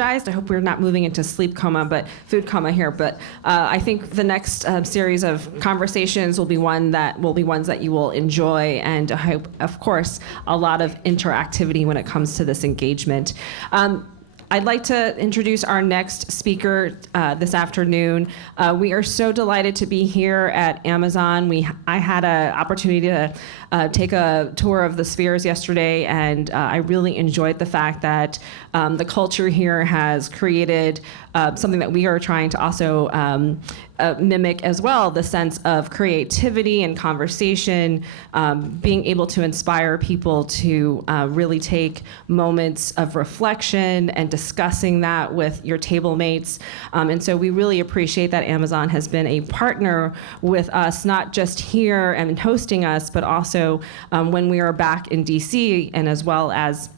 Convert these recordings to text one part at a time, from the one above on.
I hope we're not moving into sleep coma, but food coma here. But I think the next series of conversations will be ones that you will enjoy, and I hope, of course, a lot of interactivity when it comes to this engagement. I'd like to introduce our next speaker this afternoon. We are so delighted to be here at Amazon. I had an opportunity to take a tour of the spheres yesterday, and I really enjoyed the fact that the culture here has created something that we are trying to also mimic as well, the sense of creativity and conversation, being able to inspire people to really take moments of reflection and discussing that with your table mates. And so we really appreciate that Amazon has been a partner with us, not just here and hosting us, but also when we are back in DC, and as well as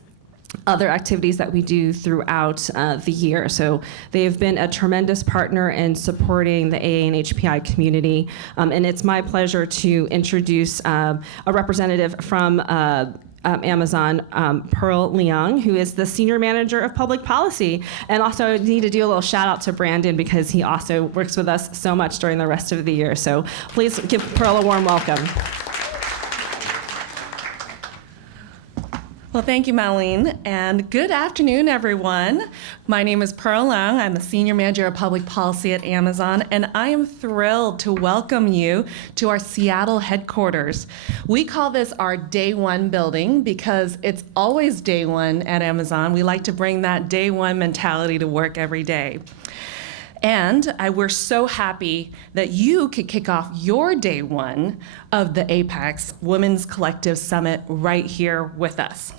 other activities that we do throughout the year. So they've been a tremendous partner in supporting the AA and HPI community. And it's my pleasure to introduce a representative from Amazon, Pearl Leung, who is the Senior Manager of Public Policy. And also I need to do a little shout out to Brandon, because he also works with us so much during the rest of the year. So please give Pearl a warm welcome. Well, thank you, Marlene, and good afternoon, everyone. My name is Pearl Leung. I'm the Senior Manager of Public Policy at Amazon, and I am thrilled to welcome you to our Seattle headquarters. We call this our Day One building because it's always Day One at Amazon. We like to bring that Day One mentality to work every day. And we're so happy that you could kick off your Day One of the APAICS Women's Collective Summit right here with us.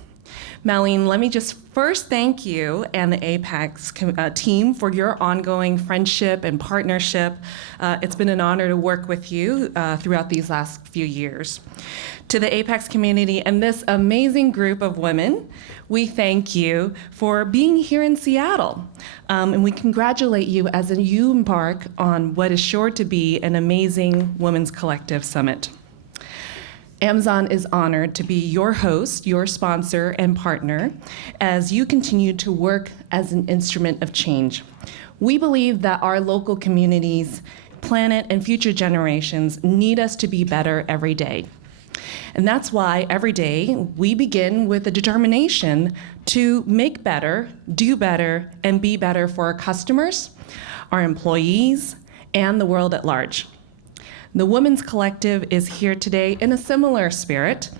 Marlene, let me just first thank you and the APAICS team for your ongoing friendship and partnership. It's been an honor to work with you throughout these last few years. To the APAICS community and this amazing group of women, we thank you for being here in Seattle. And we congratulate you as you embark on what is sure to be an amazing Women's Collective Summit. Amazon is honored to be your host, your sponsor, and partner as you continue to work as an instrument of change. We believe that our local communities, planet, and future generations need us to be better every day. And that's why every day we begin with a determination to make better, do better, and be better for our customers, our employees, and the world at large. The Women's Collective is here today in a similar spirit,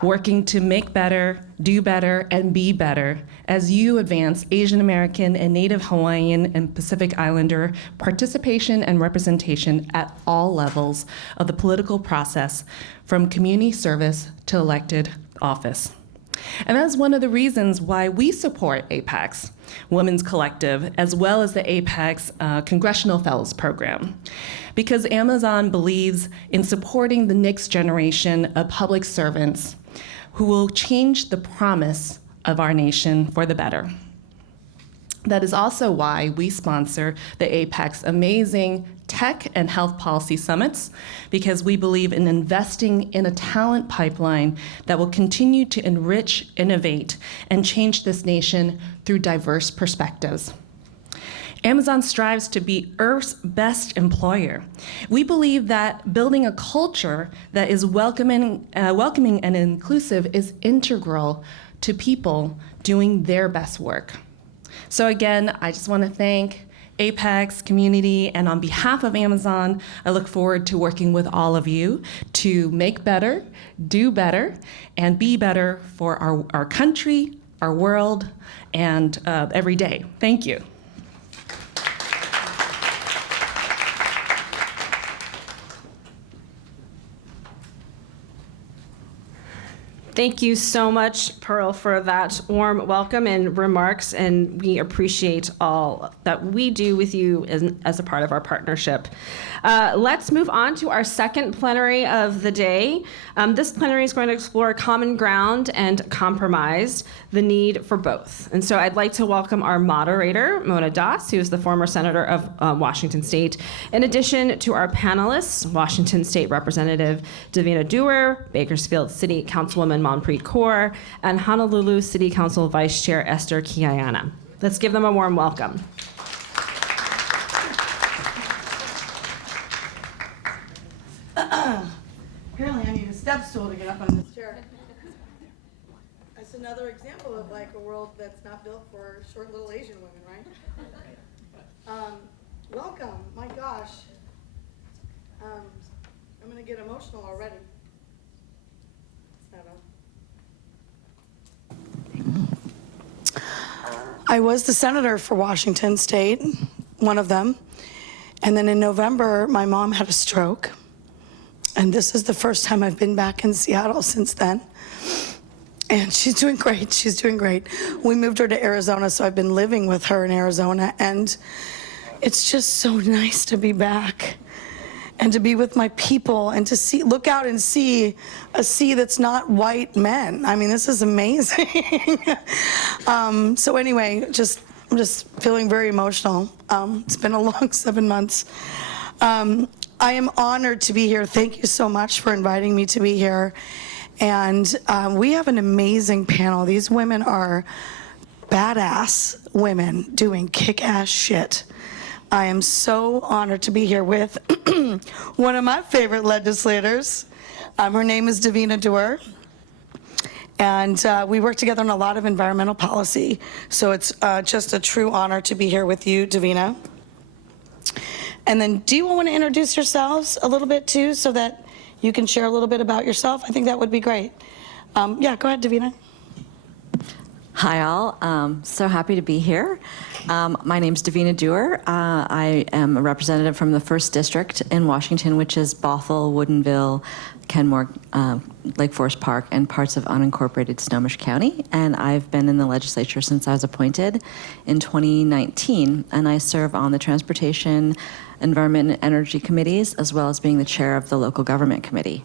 working to make better, do better, and be better as you advance Asian American and Native Hawaiian and Pacific Islander participation and representation at all levels of the political process, from community service to elected office. And that's one of the reasons why we support APAICS, Women's Collective, as well as the APAICS Congressional Fellows Program. Because Amazon believes in supporting the next generation of public servants who will change the promise of our nation for the better. That is also why we sponsor the APAICS amazing tech and health policy summits, because we believe in investing in a talent pipeline that will continue to enrich, innovate, and change this nation through diverse perspectives. Amazon strives to be Earth's best employer. We believe that building a culture that is welcoming and inclusive is integral to people doing their best work. So again, I just want to thank APAICS community, and on behalf of Amazon, I look forward to working with all of you to make better, do better, and be better for our country, our world, and every day. Thank you. Thank you so much, Pearl, for that warm welcome and remarks, and we appreciate all that we do with you as a part of our partnership. Let's move on to our second plenary of the day. This plenary is going to explore common ground and compromise, the need for both. And so I'd like to welcome our moderator, Mona Das, who is the former senator of Washington State, in addition to our panelists, Washington State Representative Davina Duerr, Bakersfield City Councilwoman Manpreet Kaur, and Honolulu City Council Vice Chair Esther. Let's give them a warm welcome. Apparently I need a step stool to get up on this chair. That's another example of like a world that's not built for short little Asian women, right? Welcome, my gosh. I'm gonna get emotional already. I was the senator for Washington State, one of them. And then in November, my mom had a stroke. And this is the first time I've been back in Seattle since then. And she's doing great, she's doing great. We moved her to Arizona, so I've been living with her in Arizona, and it's just so nice to be back and to be with my people and to see, look out and see a sea that's not white men. I mean, this is amazing. So anyway, I'm just feeling very emotional. It's been a long 7 months. I am honored to be here. Thank you so much for inviting me to be here. And we have an amazing panel. These women are badass women doing kick-ass shit. I am so honored to be here with one of my favorite legislators. Her name is Davina Duerr. And we work together on a lot of environmental policy. So it's just a true honor to be here with you, Davina. And then do you want to introduce yourselves a little bit too, so that you can share a little bit about yourself? I think that would be great. Yeah, go ahead, Davina. Hi, all. So happy to be here. My name's Davina Duerr. I am a representative from the 1st District in Washington, which is Bothell, Woodinville, Kenmore, Lake Forest Park, and parts of unincorporated Snohomish County. And I've been in the legislature since I was appointed in 2019. And I serve on the Transportation, Environment, and Energy Committees, as well as being the chair of the Local Government Committee.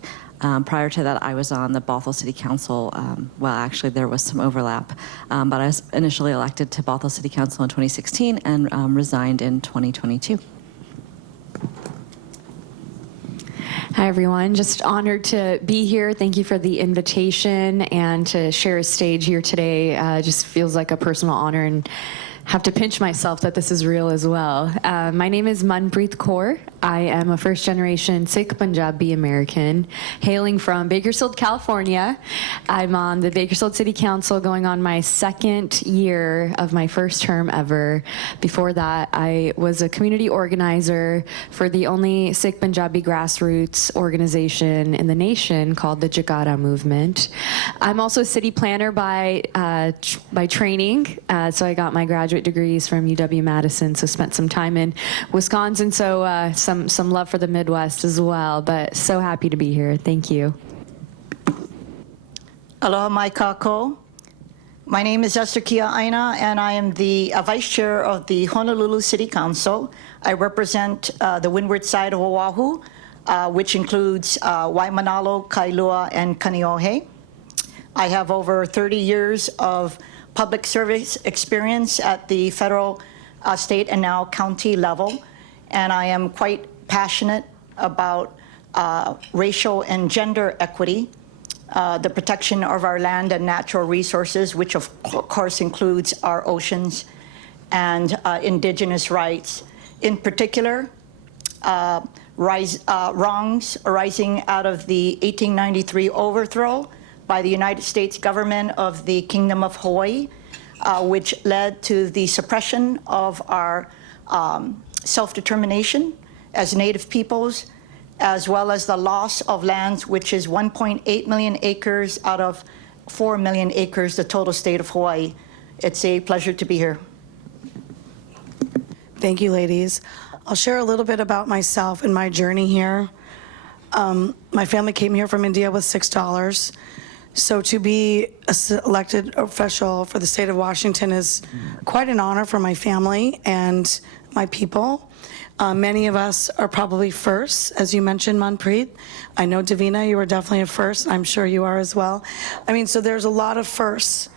Prior to that, I was on the Bothell City Council. Well, actually, there was some overlap. But I was initially elected to Bothell City Council in 2016 and resigned in 2022. Hi, everyone. Just honored to be here. Thank you for the invitation and to share a stage here today. Just feels like a personal honor, and have to pinch myself that this is real as well. My name is Manpreet Kaur. I am a first-generation Sikh Punjabi American hailing from Bakersfield, California. I'm on the Bakersfield City Council going on my 2nd year of my first term ever. Before that, I was a community organizer for the only Sikh Punjabi grassroots organization in the nation called the Kickass movement. I'm also a city planner by training, so I got my graduate degrees from UW-Madison, so spent some time in Wisconsin, so some love for the Midwest as well, but so happy to be here. Thank you. Aloha mai kako. My name is Esther āina, and I am the vice chair of the Honolulu City Council. I represent the windward side of Oahu, which includes Waimanalo, Kailua, and Kaneohe. I have over 30 years of public service experience at the federal, state, and now county level, and I am quite passionate about racial and gender equity, the protection of our land and natural resources, which of course includes our oceans, and indigenous rights. In particular, wrongs arising out of the 1893 overthrow by the United States government of the Kingdom of Hawaii, which led to the suppression of our self-determination as Native peoples, as well as the loss of lands, which is 1.8 million acres out of 4 million acres, the total state of Hawaii. It's a pleasure to be here. Thank you, ladies. I'll share a little bit about myself and my journey here. My family came here from India with $6. So to be an elected official for the state of Washington is quite an honor for my family and my people. Many of us are probably firsts, as you mentioned, Manpreet. I know, Davina, you were definitely a first. I'm sure you are as well. I mean, so there's a lot of firsts.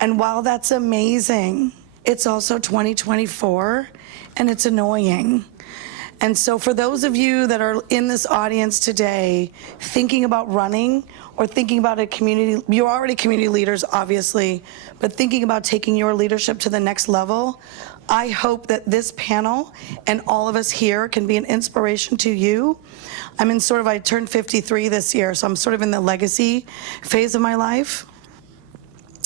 And while that's amazing, it's also 2024, and it's annoying. And so for those of you that are in this audience today, thinking about running or thinking about a community, you're already community leaders, obviously, but thinking about taking your leadership to the next level, I hope that this panel and all of us here can be an inspiration to you. I turned 53 this year, so I'm sort of in the legacy phase of my life.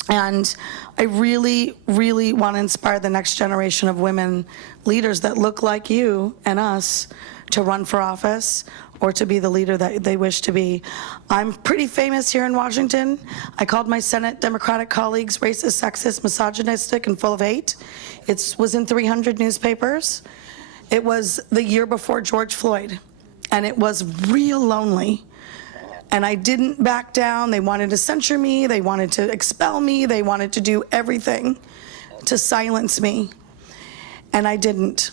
And I really, really want to inspire the next generation of women leaders that look like you and us to run for office or to be the leader that they wish to be. I'm pretty famous here in Washington. I called my Senate Democratic colleagues racist, sexist, misogynistic, and full of hate. It was in 300 newspapers. It was the year before George Floyd, and it was real lonely. And I didn't back down. They wanted to censure me. They wanted to expel me. They wanted to do everything to silence me. And I didn't.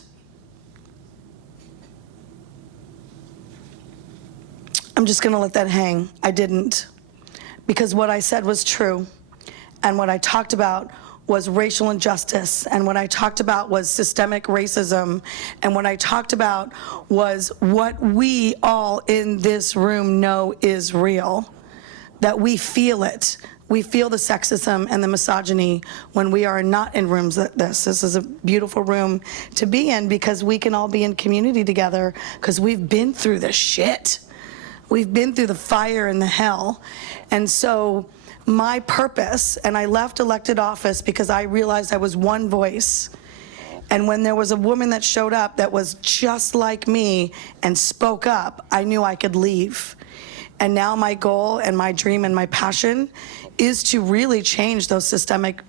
I'm just going to let that hang. I didn't. Because what I said was true. And what I talked about was racial injustice, and what I talked about was systemic racism, and what I talked about was what we all in this room know is real, that we feel it. We feel the sexism and the misogyny when we are not in rooms like this. This is a beautiful room to be in because we can all be in community together because we've been through the shit. We've been through the fire and the hell. And so my purpose, and I left elected office because I realized I was one voice. And when there was a woman that showed up that was just like me and spoke up, I knew I could leave. And now my goal and my dream and my passion is to really change those systemic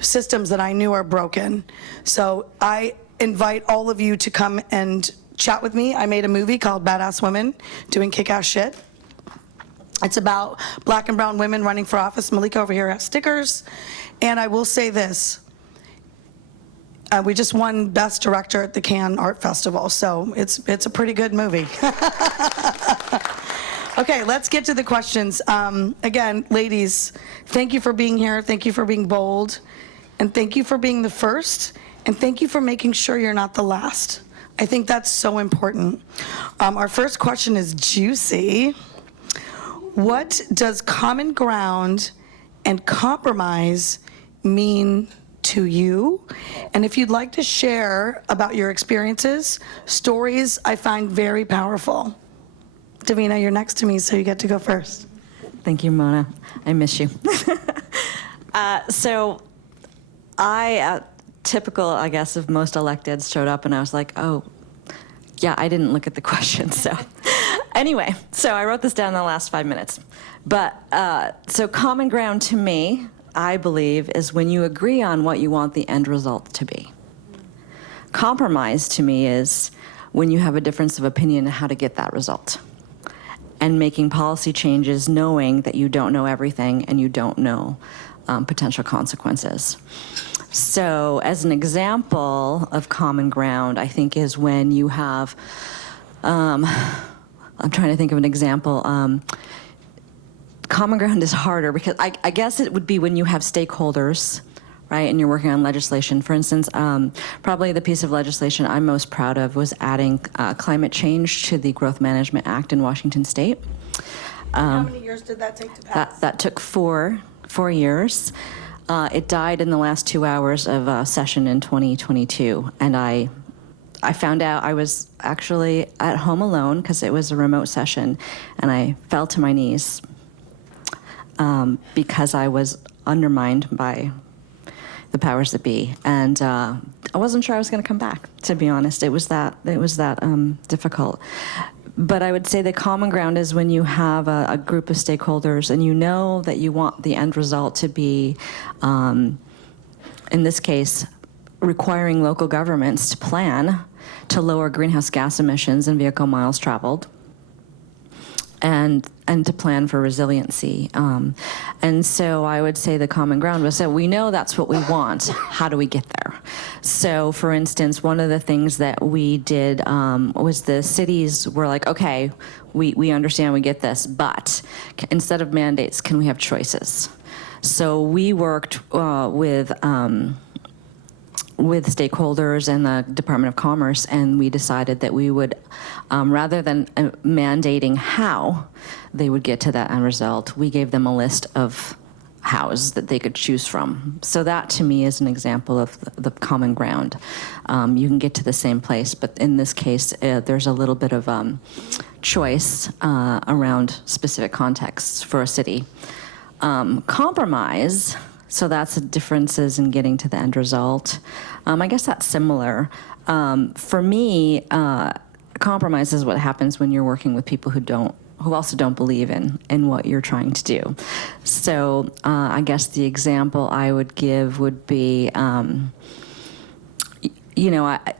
systems that I knew are broken. So I invite all of you to come and chat with me. I made a movie called Badass Women Doing Kickass Shit. It's about black and brown women running for office. Malika over here has stickers. And I will say this. We just won Best Director at the Cannes Art Festival, so it's a pretty good movie. Okay, let's get to the questions. Again, ladies, thank you for being here. Thank you for being bold. And thank you for being the first. And thank you for making sure you're not the last. I think that's so important. Our first question is juicy. What does common ground and compromise mean to you? And if you'd like to share about your experiences, stories I find very powerful. Davina, you're next to me, so you get to go first. Thank you, Mona. I miss you. So I, typical, I guess, of most electeds, showed up and I was like, oh, yeah, I didn't look at the questions, so. Anyway, so I wrote this down in the last 5 minutes. But, so common ground to me, I believe, is when you agree on what you want the end result to be. Compromise to me is when you have a difference of opinion on how to get that result. And making policy changes knowing that you don't know everything and you don't know potential consequences. So as an example of common ground, I think is when you have, I'm trying to think of an example. Common ground is harder because I guess it would be when you have stakeholders, right, and you're working on legislation. For instance, probably the piece of legislation I'm most proud of was adding climate change to the Growth Management Act in Washington State. How many years did that take to pass? That took four years. It died in the last 2 hours of session in 2022, and I found out I was actually at home alone because it was a remote session, and I fell to my knees because I was undermined by the powers that be, and I wasn't sure I was going to come back. To be honest, it was that difficult. But I would say the common ground is when you have a group of stakeholders and you know that you want the end result to be, in this case, requiring local governments to plan to lower greenhouse gas emissions and vehicle miles traveled, and to plan for resiliency. And so I would say the common ground was that we know that's what we want. How do we get there? So for instance, one of the things that we did was the cities were like, okay, we understand, we get this, but instead of mandates, can we have choices? So we worked with with stakeholders and the Department of Commerce, and we decided that we would, rather than mandating how they would get to that end result, we gave them a list of hows that they could choose from. So that, to me, is an example of the common ground. You can get to the same place, but in this case, there's a little bit of choice around specific contexts for a city. Compromise, so that's the differences in getting to the end result. I guess that's similar. For me, compromise is what happens when you're working with people who also don't believe in what you're trying to do. So I guess the example I would give would be,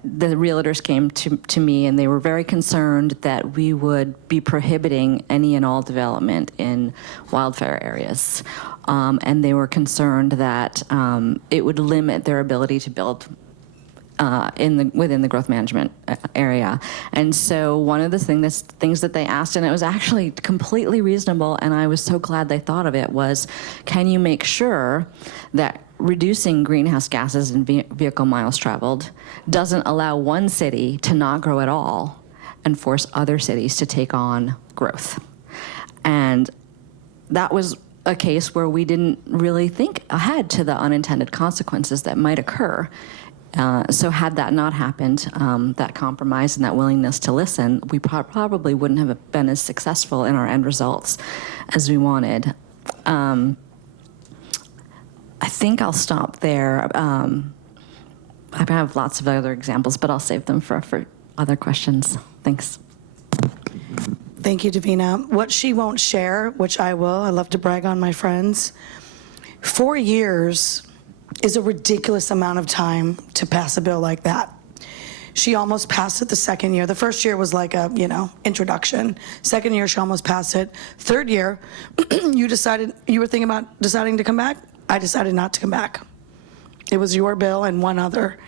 the realtors came to me and they were very concerned that we would be prohibiting any and all development in wildfire areas. And they were concerned that it would limit their ability to build within the growth management area. And so one of the things that they asked, and it was actually completely reasonable, and I was so glad they thought of it, was, can you make sure that reducing greenhouse gases and vehicle miles traveled doesn't allow one city to not grow at all and force other cities to take on growth? And that was a case where we didn't really think ahead to the unintended consequences that might occur. So had that not happened, that compromise and that willingness to listen, we probably wouldn't have been as successful in our end results as we wanted. I think I'll stop there. I have lots of other examples, but I'll save them for other questions. Thanks. Thank you, Davina. What she won't share, which I will, I love to brag on my friends, 4 years is a ridiculous amount of time to pass a bill like that. She almost passed it the second year. The first year was like a, introduction. Second year, she almost passed it. Third year, you were thinking about deciding to come back? I decided not to come back. It was your bill and one other.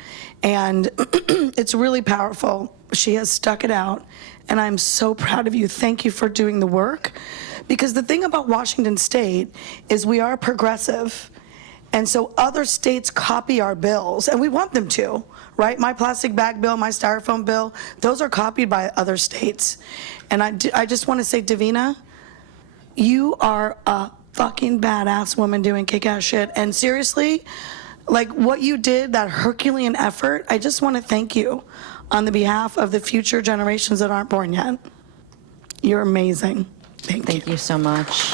And it's really powerful. She has stuck it out, and I'm so proud of you. Thank you for doing the work. Because the thing about Washington State is we are progressive. And so other states copy our bills, and we want them to, right? My plastic bag bill, my styrofoam bill, those are copied by other states. And I just want to say, Davina, you are a fucking badass woman doing kick-ass shit. And seriously, like what you did, that Herculean effort, I just want to thank you on the behalf of the future generations that aren't born yet. You're amazing. Thank you So much.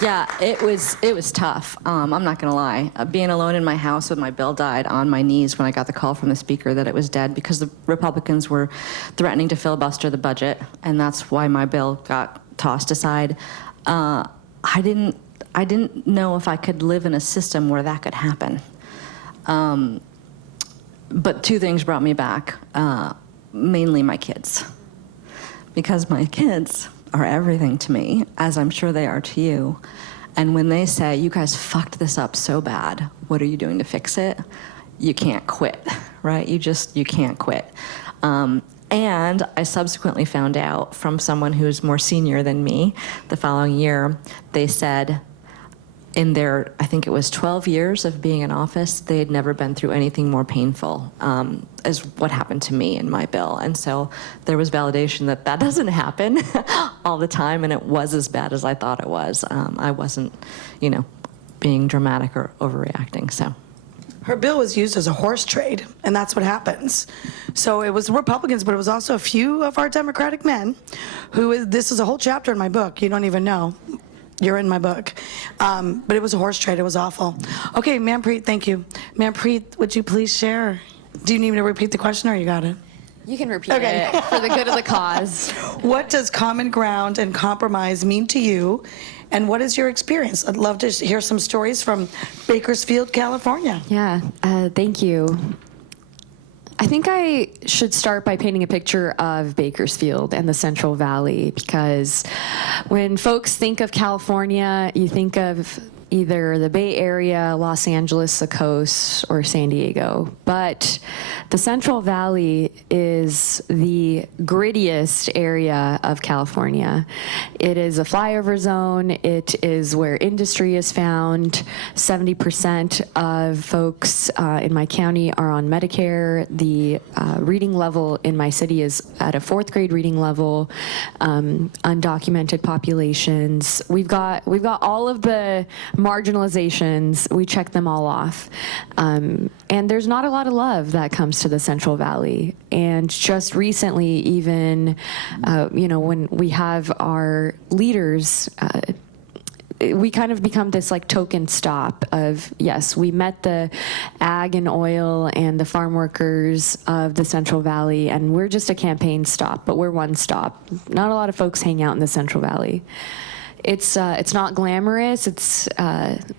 Yeah, it was tough. I'm not gonna lie. Being alone in my house with my bill died on my knees when I got the call from the speaker that it was dead because the Republicans were threatening to filibuster the budget, and that's why my bill got tossed aside. I didn't know if I could live in a system where that could happen. But two things brought me back, mainly my kids, because my kids are everything to me, as I'm sure they are to you. And when they say, you guys fucked this up so bad, what are you doing to fix it? You can't quit, right? You can't quit. And I subsequently found out from someone who's more senior than me the following year, they said in their, I think it was 12 years of being in office, they had never been through anything more painful as what happened to me in my bill. And so there was validation that that doesn't happen all the time, and it was as bad as I thought it was. I wasn't, being dramatic or overreacting, so. Her bill was used as a horse trade, and that's what happens. So it was Republicans, but it was also a few of our Democratic men this is a whole chapter in my book, you don't even know. You're in my book. But it was a horse trade. It was awful. Okay, Manpreet, thank you. Manpreet, would you please share? Do you need me to repeat the question, or you got it? You can repeat it for the good of the cause. What does common ground and compromise mean to you, and what is your experience? I'd love to hear some stories from Bakersfield, California. Yeah, thank you. I think I should start by painting a picture of Bakersfield and the Central Valley, because when folks think of California, you think of either the Bay Area, Los Angeles, the coast, or San Diego. But the Central Valley is the grittiest area of California. It is a flyover zone. It is where industry is found. 70% of folks in my county are on Medicare. The reading level in my city is at a 4th grade reading level. Undocumented populations. We've got all of the marginalizations. We check them all off. And there's not a lot of love that comes to the Central Valley. And just recently, even, when we have our leaders, we kind of become this like token stop of, yes, we met the ag and oil and the farm workers of the Central Valley, and we're just a campaign stop, but we're one stop. Not a lot of folks hang out in the Central Valley. It's not glamorous. It's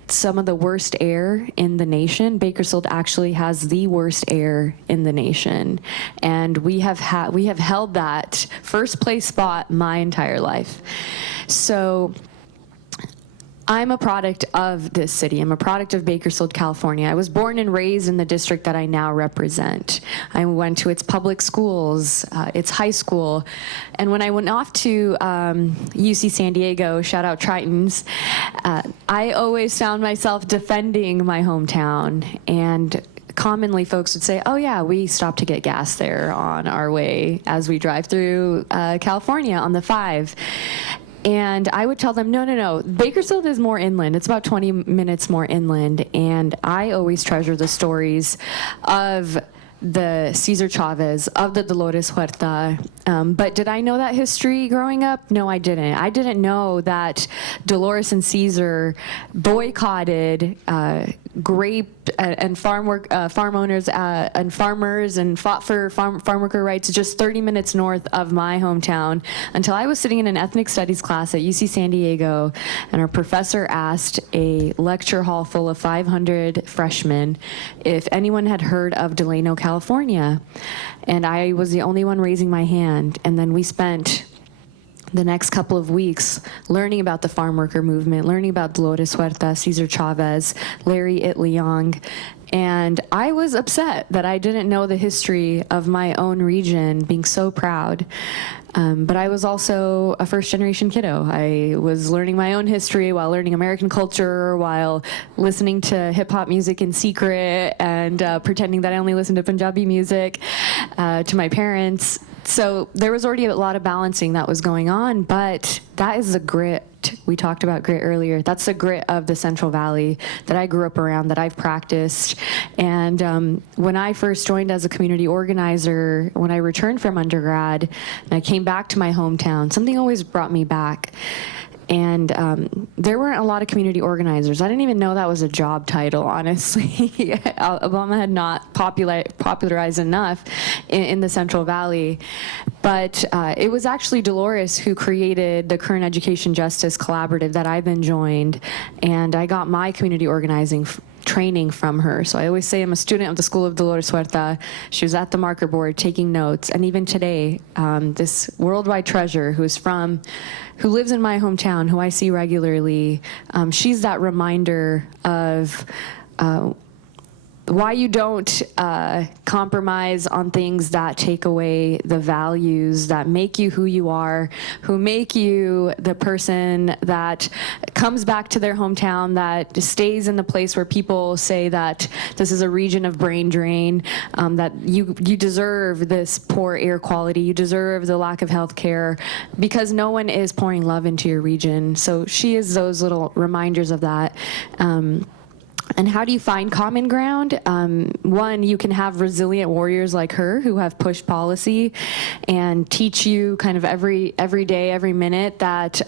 some of the worst air in the nation. Bakersfield actually has the worst air in the nation, and we have held that first place spot my entire life. So I'm a product of this city. I'm a product of Bakersfield, California. I was born and raised in the district that I now represent. I went to its public schools, its high school, and when I went off to UC San Diego, shout out Tritons, I always found myself defending my hometown. And commonly folks would say, oh yeah, we stopped to get gas there on our way as we drive through California on the 5. And I would tell them, no, Bakersfield is more inland. It's about 20 minutes more inland. And I always treasure the stories of the Cesar Chavez, of the Dolores Huerta. But did I know that history growing up? No, I didn't. I didn't know that Dolores and Cesar boycotted grape and farm owners and farmers and fought for farm worker rights just 30 minutes north of my hometown until I was sitting in an ethnic studies class at UC San Diego, and our professor asked a lecture hall full of 500 freshmen if anyone had heard of Delano, California. And I was the only one raising my hand. And then we spent the next couple of weeks learning about the farm worker movement, learning about Dolores Huerta, Cesar Chavez, Larry Itliong. And I was upset that I didn't know the history of my own region, being so proud. But I was also a first-generation kiddo. I was learning my own history while learning American culture, while listening to hip-hop music in secret and pretending that I only listened to Punjabi music to my parents. So there was already a lot of balancing that was going on, but that is the grit. We talked about grit earlier. That's the grit of the Central Valley that I grew up around, that I've practiced. And when I first joined as a community organizer, when I returned from undergrad, and I came back to my hometown, something always brought me back. And there weren't a lot of community organizers. I didn't even know that was a job title, honestly. Obama had not popularized enough in the Central Valley. But it was actually Dolores who created the Current Education Justice Collaborative that I then joined. And I got my community organizing training from her. So I always say I'm a student of the School of Dolores Huerta. She was at the marker board taking notes. And even today, this worldwide treasure who lives in my hometown, who I see regularly, she's that reminder of why you don't compromise on things that take away the values that make you who you are, who make you the person that comes back to their hometown, that stays in the place where people say that this is a region of brain drain, that you deserve this poor air quality, you deserve the lack of health care, because no one is pouring love into your region. So she is those little reminders of that. And how do you find common ground? One, you can have resilient warriors like her who have pushed policy and teach you kind of every day, every minute that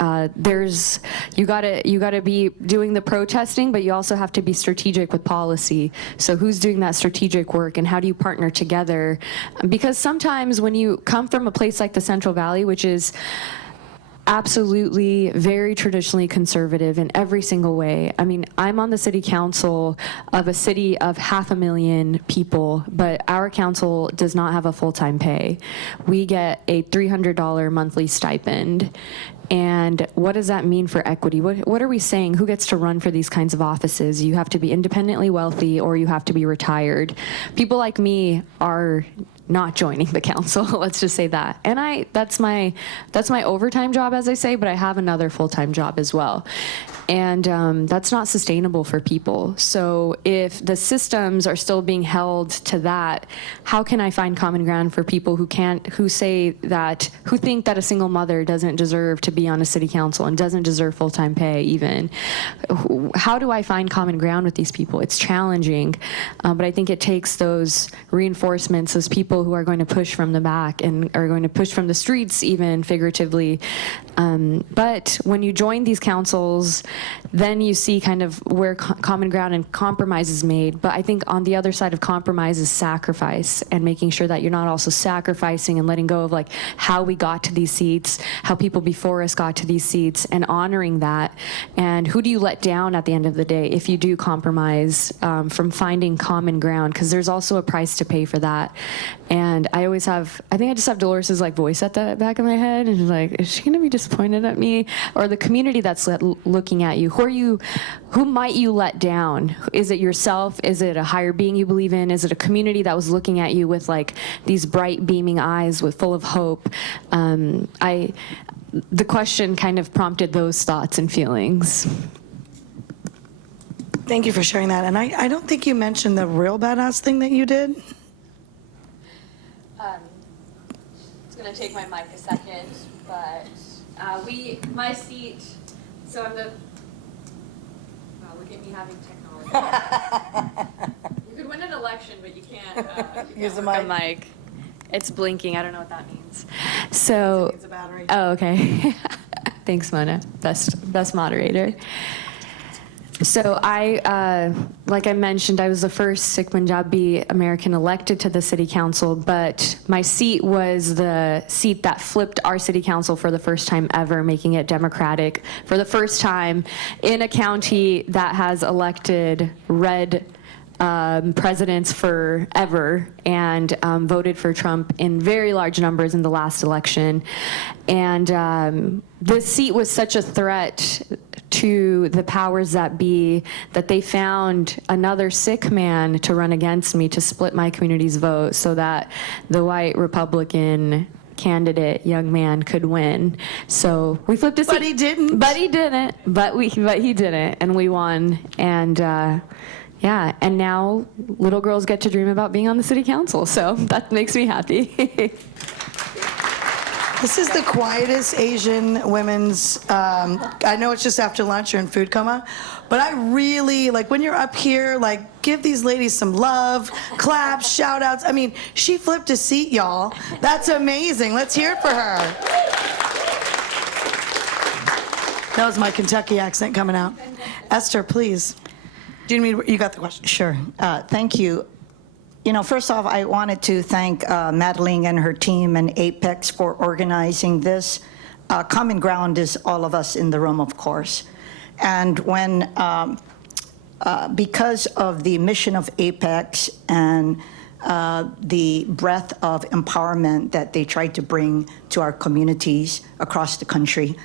you gotta be doing the protesting, but you also have to be strategic with policy. So who's doing that strategic work, and how do you partner together? Because sometimes when you come from a place like the Central Valley, which is absolutely very traditionally conservative in every single way. I mean, I'm on the city council of a city of 500,000 people, but our council does not have a full-time pay. We get a $300 monthly stipend. And what does that mean for equity? What are we saying? Who gets to run for these kinds of offices? You have to be independently wealthy or you have to be retired. People like me are not joining the council. Let's just say that. And that's my overtime job, as I say, but I have another full-time job as well. And that's not sustainable for people. So if the systems are still being held to that, how can I find common ground for people who think that a single mother doesn't deserve to be on a city council and doesn't deserve full-time pay even? How do I find common ground with these people? It's challenging, but I think it takes those reinforcements, those people who are going to push from the back and are going to push from the streets, even figuratively. But when you join these councils, then you see kind of where common ground and compromise is made. But I think on the other side of compromise is sacrifice, and making sure that you're not also sacrificing and letting go of like how we got to these seats, how people before us got to these seats, and honoring that. And who do you let down at the end of the day if you do compromise from finding common ground? Because there's also a price to pay for that. And I always have, I think I just have Dolores's like voice at the back of my head, and she's like, is she gonna be disappointed at me? Or the community that's looking at you. Who might you let down? Is it yourself? Is it a higher being you believe in? Is it a community that was looking at you with like these bright beaming eyes with full of hope? The question kind of prompted those thoughts and feelings. Thank you for sharing that. And I don't think you mentioned the real badass thing that you did. It's gonna take my mic a second, but my seat, so I'm the, wow, look at me having technology. You could win an election, but you can't Use the work a mic. mic. It's blinking, I don't know what that means. So, It's a battery. oh, okay. Thanks, Mona, best moderator. So like I mentioned, I was the first Sikh Punjabi American elected to the city council, but my seat was the seat that flipped our city council for the first time ever, making it democratic for the first time in a county that has elected red presidents forever and voted for Trump in very large numbers in the last election. And this seat was such a threat to the powers that be that they found another Sikh man to run against me to split my community's vote so that the white Republican candidate, young man, could win. So we flipped a seat. But he didn't. But he didn't. But he didn't, and we won. And yeah, and now little girls get to dream about being on the city council, so that makes me happy. This is the quietest Asian women's, I know it's just after lunch, you're in food coma, but I really, like when you're up here, like give these ladies some love, claps, shout outs. I mean, she flipped a seat, y'all. That's amazing. Let's hear it for her. That was my Kentucky accent coming out. Esther, please. Do you mean, you got the question? Sure. Thank you. You know, first off, I wanted to thank Madeline and her team and APAICS for organizing this. Common ground is all of us in the room, of course. And when, because of the mission of APAICS and the breadth of empowerment that they tried to bring to our communities across the country,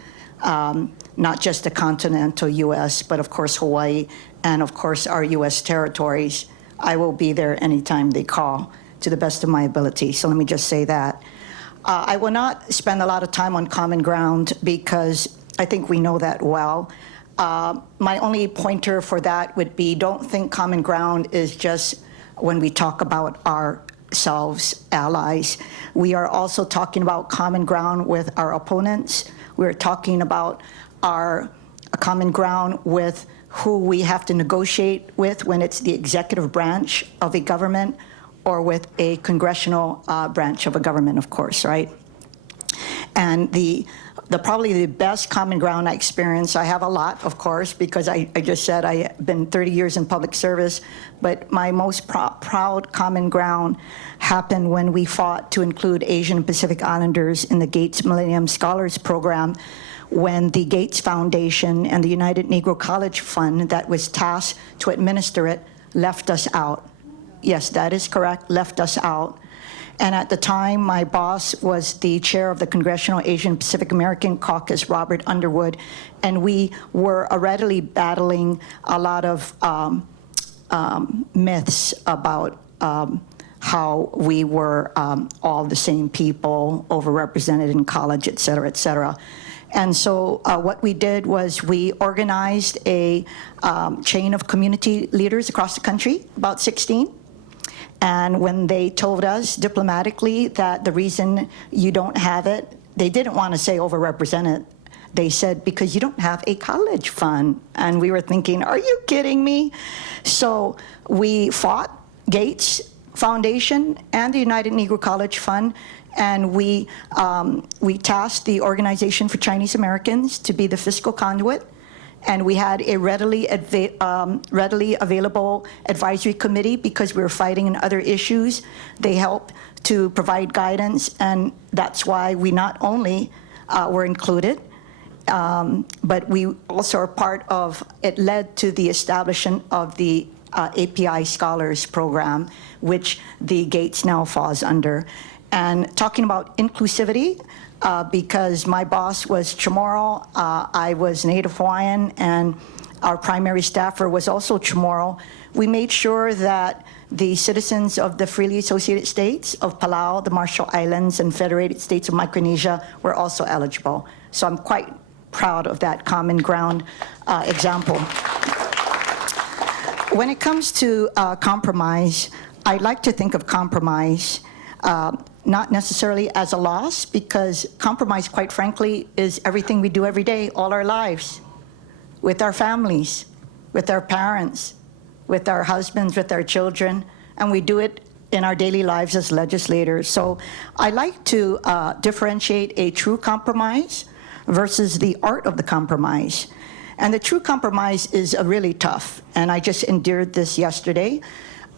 not just the continental U.S., but of course Hawaii, and of course our U.S. territories, I will be there anytime they call, to the best of my ability. So let me just say that. I will not spend a lot of time on common ground because I think we know that well. My only pointer for that would be, don't think common ground is just when we talk about ourselves, allies. We are also talking about common ground with our opponents. We're talking about our common ground with who we have to negotiate with when it's the executive branch of a government or with a congressional branch of a government, of course, right? And the probably the best common ground I experienced, I have a lot, of course, because I just said I've been 30 years in public service, but my most proud common ground happened when we fought to include Asian and Pacific Islanders in the Gates Millennium Scholars Program, when the Gates Foundation and the United Negro College Fund that was tasked to administer it left us out. yes, that is correct, left us out. And at the time, my boss was the chair of the Congressional Asian Pacific American Caucus, Robert Underwood, and we were already battling a lot of myths about how we were all the same people, overrepresented in college, et cetera, et cetera. And so what we did was we organized a chain of community leaders across the country, about 16. And when they told us diplomatically that the reason you don't have it, they didn't want to say overrepresented. They said, because you don't have a college fund. And we were thinking, are you kidding me? So we fought Gates Foundation and the United Negro College Fund, and we tasked the Organization for Chinese Americans to be the fiscal conduit. And we had a readily available advisory committee because we were fighting in other issues. They helped to provide guidance, and that's why we not only were included, but we also are part of, it led to the establishment of the API Scholars Program, which the Gates now falls under. And talking about inclusivity, because my boss was Chamorro, I was Native Hawaiian, and our primary staffer was also Chamorro. We made sure that the citizens of the freely associated states of Palau, the Marshall Islands, and Federated States of Micronesia were also eligible. So I'm quite proud of that common ground example. When it comes to compromise, I like to think of compromise not necessarily as a loss, because compromise, quite frankly, is everything we do every day, all our lives, with our families, with our parents, with our husbands, with our children, and we do it in our daily lives as legislators. So I like to differentiate a true compromise versus the art of the compromise. And the true compromise is really tough, and I just endured this yesterday.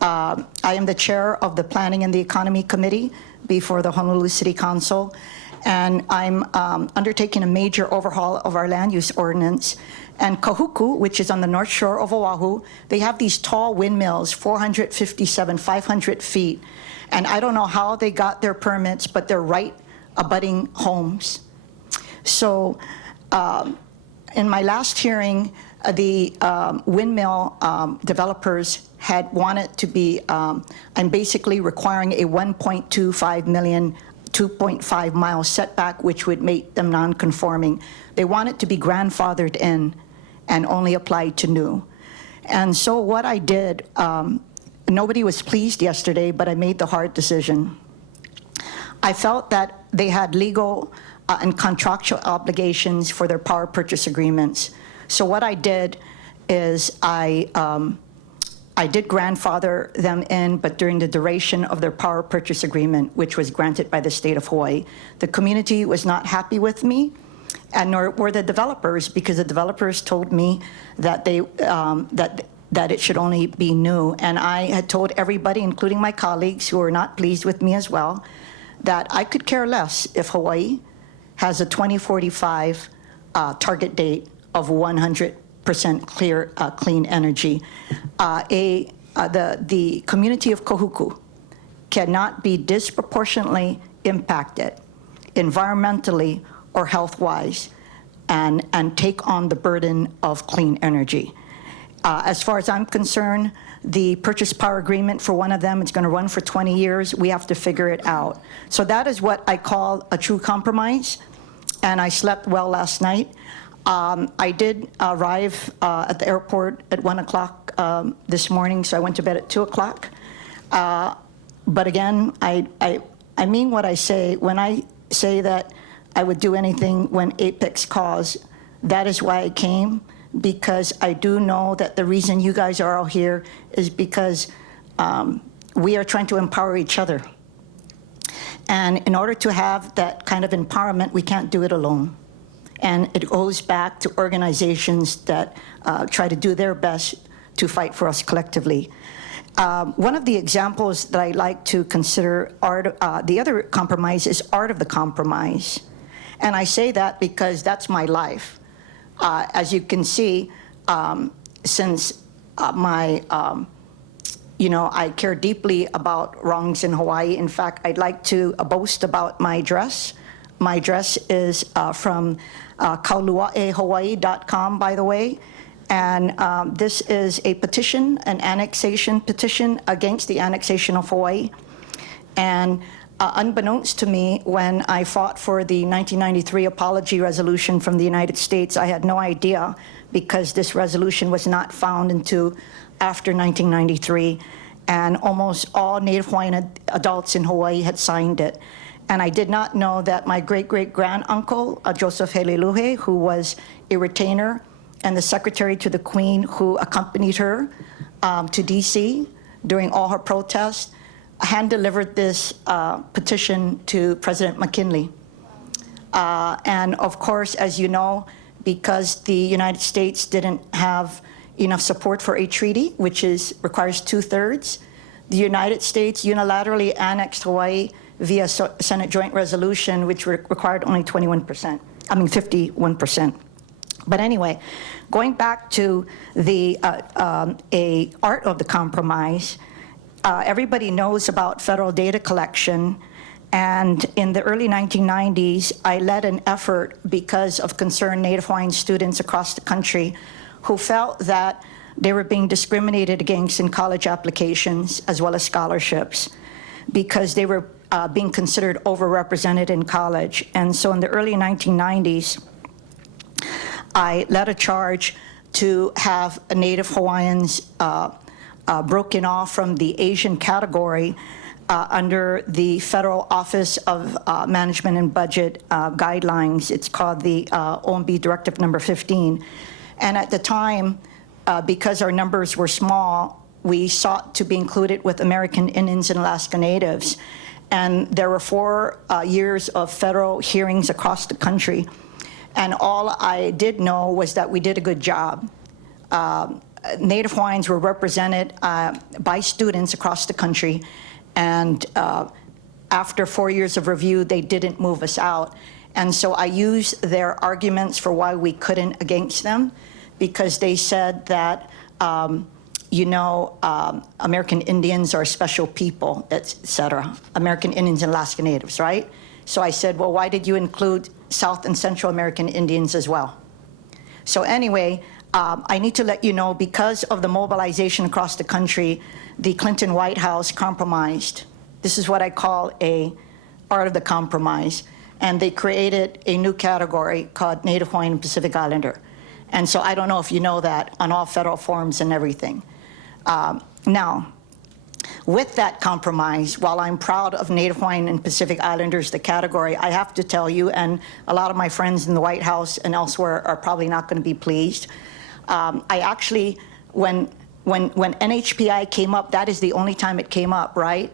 I am the chair of the Planning and the Economy Committee before the Honolulu City Council, and I'm undertaking a major overhaul of our land use ordinance. And Kahuku, which is on the north shore of Oahu, they have these tall windmills, 457, 500 feet. And I don't know how they got their permits, but they're right abutting homes. So in my last hearing, the windmill developers had wanted to be, I'm basically requiring a 1.25 million, 2.5 mile setback, which would make them non-conforming. They want it to be grandfathered in and only applied to new. And so what I did, nobody was pleased yesterday, but I made the hard decision. I felt that they had legal and contractual obligations for their power purchase agreements. So what I did is I did grandfather them in, but during the duration of their power purchase agreement, which was granted by the state of Hawaii. The community was not happy with me, and nor were the developers, because the developers told me that they that it should only be new. And I had told everybody, including my colleagues who were not pleased with me as well, that I could care less if Hawaii has a 2045 target date of 100% clear, clean energy. The community of Kahuku cannot be disproportionately impacted environmentally or health-wise and take on the burden of clean energy. As far as I'm concerned, the purchase power agreement for one of them is going to run for 20 years. We have to figure it out. So that is what I call a true compromise, and I slept well last night. I did arrive at the airport at 1 o'clock this morning, so I went to bed at 2 o'clock. But again, I mean what I say. When I say that I would do anything when APAICS calls, that is why I came, because I do know that the reason you guys are all here is because we are trying to empower each other. And in order to have that kind of empowerment, we can't do it alone. And it goes back to organizations that try to do their best to fight for us collectively. One of the examples that I like to consider the other compromise is art of the compromise. And I say that because that's my life. As you can see, since my you know, I care deeply about wrongs in Hawaii. In fact, I'd like to boast about my dress. My dress is from kauluaehawaii.com, by the way. And this is a petition, an annexation petition against the annexation of Hawaii. And unbeknownst to me, when I fought for the 1993 apology resolution from the United States, I had no idea, because this resolution was not found until after 1993, and almost all Native Hawaiian adults in Hawaii had signed it. And I did not know that my great-great-granduncle, Joseph Heleluhe, who was a retainer and the secretary to the Queen, who accompanied her to DC during all her protests, hand-delivered this petition to President McKinley. And of course, as you know, because the United States didn't have enough support for a treaty, which requires 2/3, the United States unilaterally annexed Hawaii via Senate Joint Resolution, which required only 51%. But anyway, going back to the art of the compromise, everybody knows about federal data collection. And in the early 1990s, I led an effort because of concerned Native Hawaiian students across the country who felt that they were being discriminated against in college applications as well as scholarships because they were being considered overrepresented in college. And so in the early 1990s, I led a charge to have Native Hawaiians broken off from the Asian category under the Federal Office of Management and Budget guidelines. It's called the OMB Directive Number 15. And at the time, because our numbers were small, we sought to be included with American Indians and Alaska Natives. And there were 4 years of federal hearings across the country. And all I did know was that we did a good job. Native Hawaiians were represented by students across the country. And after 4 years of review, they didn't move us out. And so I used their arguments for why we couldn't against them, because they said that, American Indians are special people, et cetera. American Indians and Alaska Natives, right? So I said, well, why did you include South and Central American Indians as well? So anyway, I need to let you know, because of the mobilization across the country, the Clinton White House compromised. This is what I call a art of the compromise. And they created a new category called Native Hawaiian and Pacific Islander. And so I don't know if you know that, on all federal forms and everything. Now, with that compromise, while I'm proud of Native Hawaiian and Pacific Islanders, the category, I have to tell you, and a lot of my friends in the White House and elsewhere are probably not going to be pleased. I actually, when NHPI came up, that is the only time it came up, right?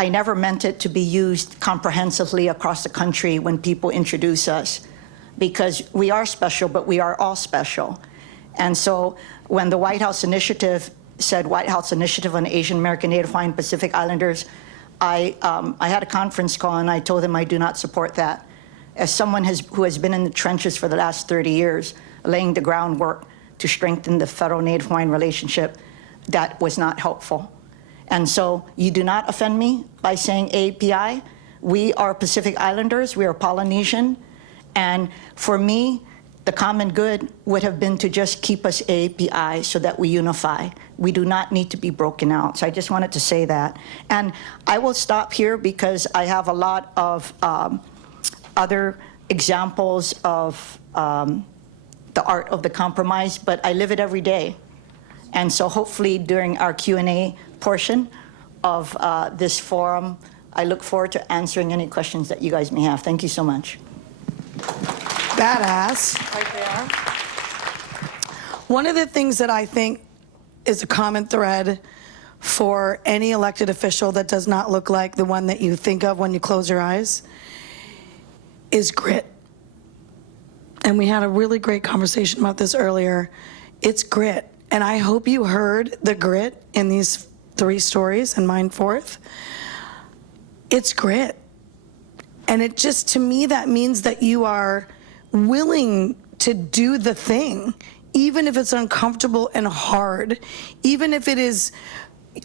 I never meant it to be used comprehensively across the country when people introduce us, because we are special, but we are all special. And so when the White House initiative said White House Initiative on Asian American, Native Hawaiian, Pacific Islanders, I had a conference call and I told them I do not support that. As someone who has been in the trenches for the last 30 years, laying the groundwork to strengthen the federal Native Hawaiian relationship, that was not helpful. And so you do not offend me by saying API. We are Pacific Islanders, we are Polynesian, and for me, the common good would have been to just keep us API so that we unify. We do not need to be broken out. So I just wanted to say that. And I will stop here because I have a lot of other examples of the art of the compromise, but I live it every day. And so hopefully during our Q&A portion of this forum, I look forward to answering any questions that you guys may have. Thank you so much. Badass. Right there. One of the things that I think is a common thread for any elected official that does not look like the one that you think of when you close your eyes is grit. And we had a really great conversation about this earlier. It's grit. And I hope you heard the grit in these 3 stories, and mine 4th. It's grit. And it just, to me, that means that you are willing to do the thing, even if it's uncomfortable and hard, even if it is,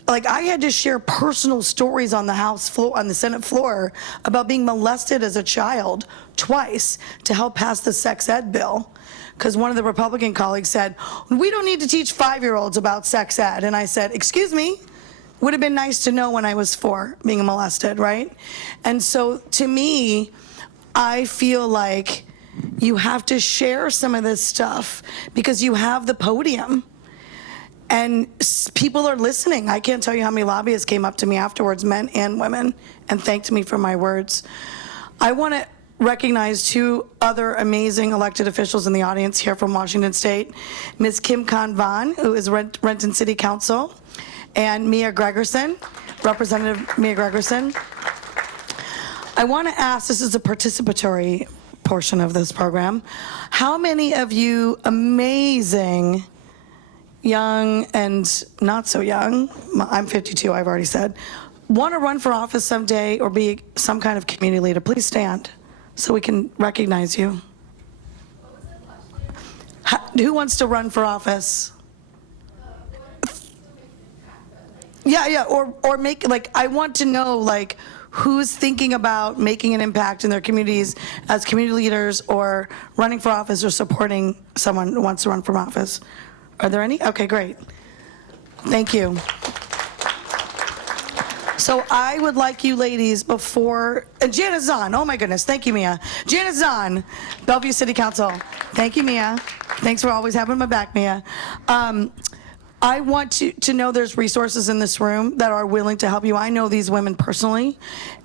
like, I had to share personal stories on the House floor, on the Senate floor, about being molested as a child twice to help pass the sex ed bill. Because one of the Republican colleagues said, we don't need to teach 5-year-olds about sex ed. And I said, excuse me? Would have been nice to know when I was 4 being molested, right? And so to me, I feel like you have to share some of this stuff because you have the podium. And people are listening. I can't tell you how many lobbyists came up to me afterwards, men and women, and thanked me for my words. I want to recognize 2 other amazing elected officials in the audience here from Washington State. Ms. Kim Khan-Vaughn, who is Renton City Council, and Mia Gregerson, Representative Mia Gregerson. I want to ask, this is a participatory portion of this program, how many of you amazing young and not so young, I'm 52, I've already said, want to run for office someday or be some kind of community leader? Please stand so we can recognize you. Who wants to run for office? Yeah, or make, like, I want to know, like, who's thinking about making an impact in their communities as community leaders or running for office or supporting someone who wants to run for office. Are there any? Okay, great. Thank you. So I would like you ladies before, and Janet Zahn, oh my goodness, thank you, Mia. Janet Zahn, Bellevue City Council. Thank you, Mia. Thanks for always having my back, Mia. I want to know there's resources in this room that are willing to help you. I know these women personally,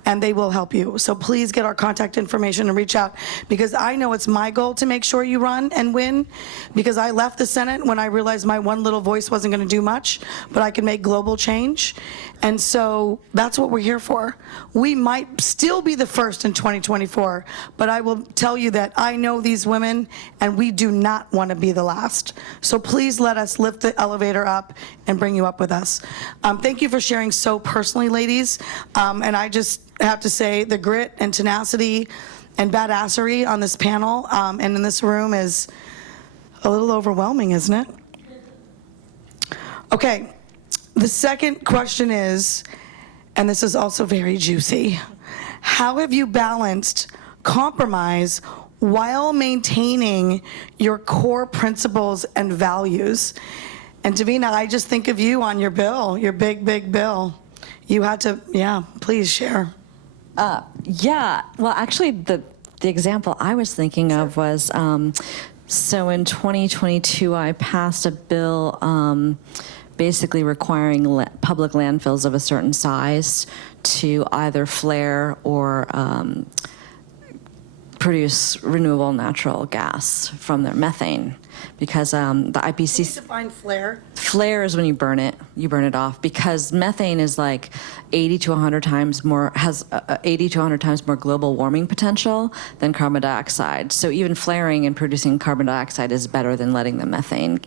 and they will help you. So please get our contact information and reach out, because I know it's my goal to make sure you run and win, because I left the Senate when I realized my one little voice wasn't going to do much, but I can make global change. And so that's what we're here for. We might still be the first in 2024, but I will tell you that I know these women, and we do not want to be the last. So please let us lift the elevator up and bring you up with us. Thank you for sharing so personally, ladies. And I just have to say the grit and tenacity and badassery on this panel and in this room is a little overwhelming, isn't it? Okay, the second question is, and this is also very juicy, how have you balanced compromise while maintaining your core principles and values? And Davina, I just think of you on your bill, your big, big bill. You had to, yeah, please share. Yeah, well, actually, the example I was thinking of was, so in 2022, I passed a bill basically requiring public landfills of a certain size to either flare or produce renewable natural gas from their methane, because the IPCC... Define flare. Flare is when you burn it off, because methane is like 80 to 100 times more, has 80 to 100 times more global warming potential than carbon dioxide. So even flaring and producing carbon dioxide is better than letting the methane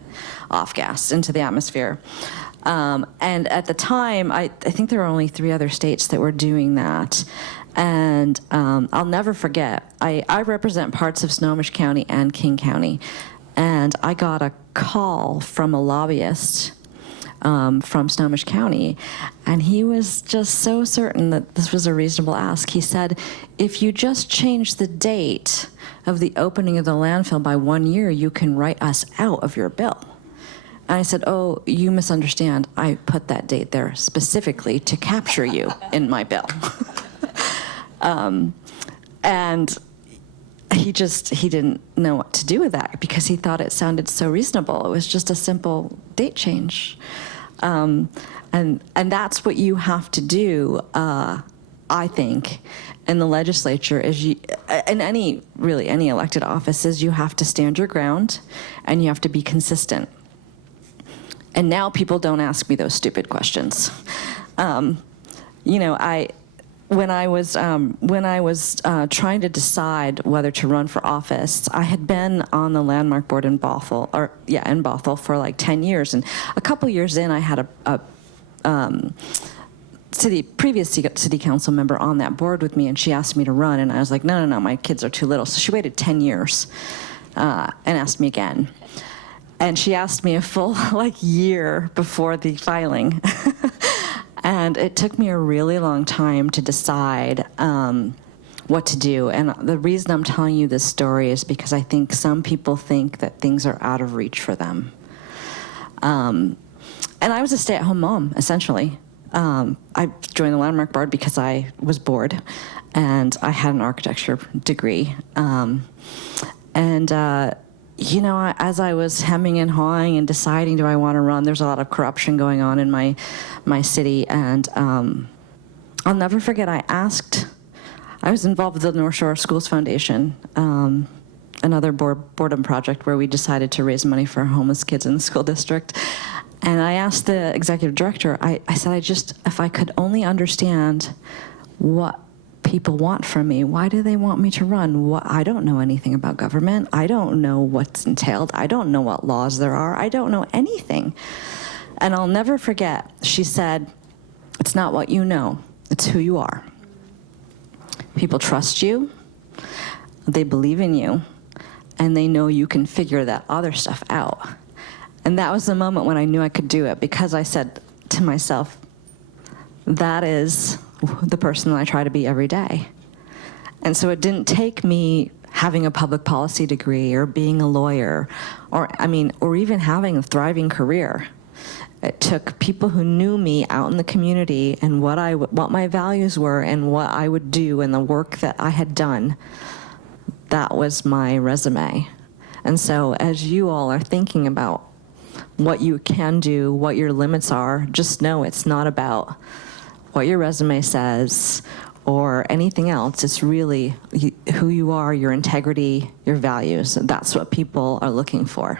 off gas into the atmosphere. And at the time, I think there were only 3 other states that were doing that. And I'll never forget, I represent parts of Snohomish County and King County, and I got a call from a lobbyist from Snohomish County, and he was just so certain that this was a reasonable ask. He said, if you just change the date of the opening of the landfill by 1 year, you can write us out of your bill. And I said, oh, you misunderstand. I put that date there specifically to capture you in my bill. And he didn't know what to do with that, because he thought it sounded so reasonable. It was just a simple date change. And that's what you have to do, I think, in the legislature, is in any elected office, is you have to stand your ground and you have to be consistent. And now people don't ask me those stupid questions. When I was trying to decide whether to run for office, I had been on the landmark board in Bothell, for like 10 years, and a couple years in, I had a previous city council member on that board with me, and she asked me to run, and I was like, no, my kids are too little. So she waited 10 years and asked me again. And she asked me a full year before the filing. And it took me a really long time to decide what to do. And the reason I'm telling you this story is because I think some people think that things are out of reach for them. And I was a stay-at-home mom, essentially. I joined the Landmark Board because I was bored, and I had an architecture degree. You know, as I was hemming and hawing and deciding, do I want to run, there's a lot of corruption going on in my city, and I'll never forget, I was involved with the North Shore Schools Foundation, another boredom project where we decided to raise money for homeless kids in the school district. And I asked the executive director, I said, if I could only understand what people want from me, why do they want me to run? I don't know anything about government. I don't know what's entailed. I don't know what laws there are. I don't know anything. And I'll never forget, she said, it's not what you know, it's who you are. People trust you, they believe in you, and they know you can figure that other stuff out. And that was the moment when I knew I could do it, because I said to myself, that is the person that I try to be every day. And so it didn't take me having a public policy degree or being a lawyer or even having a thriving career. It took people who knew me out in the community and what my values were and what I would do and the work that I had done. That was my resume. And so as you all are thinking about what you can do, what your limits are, just know it's not about what your resume says or anything else. It's really who you are, your integrity, your values. That's what people are looking for.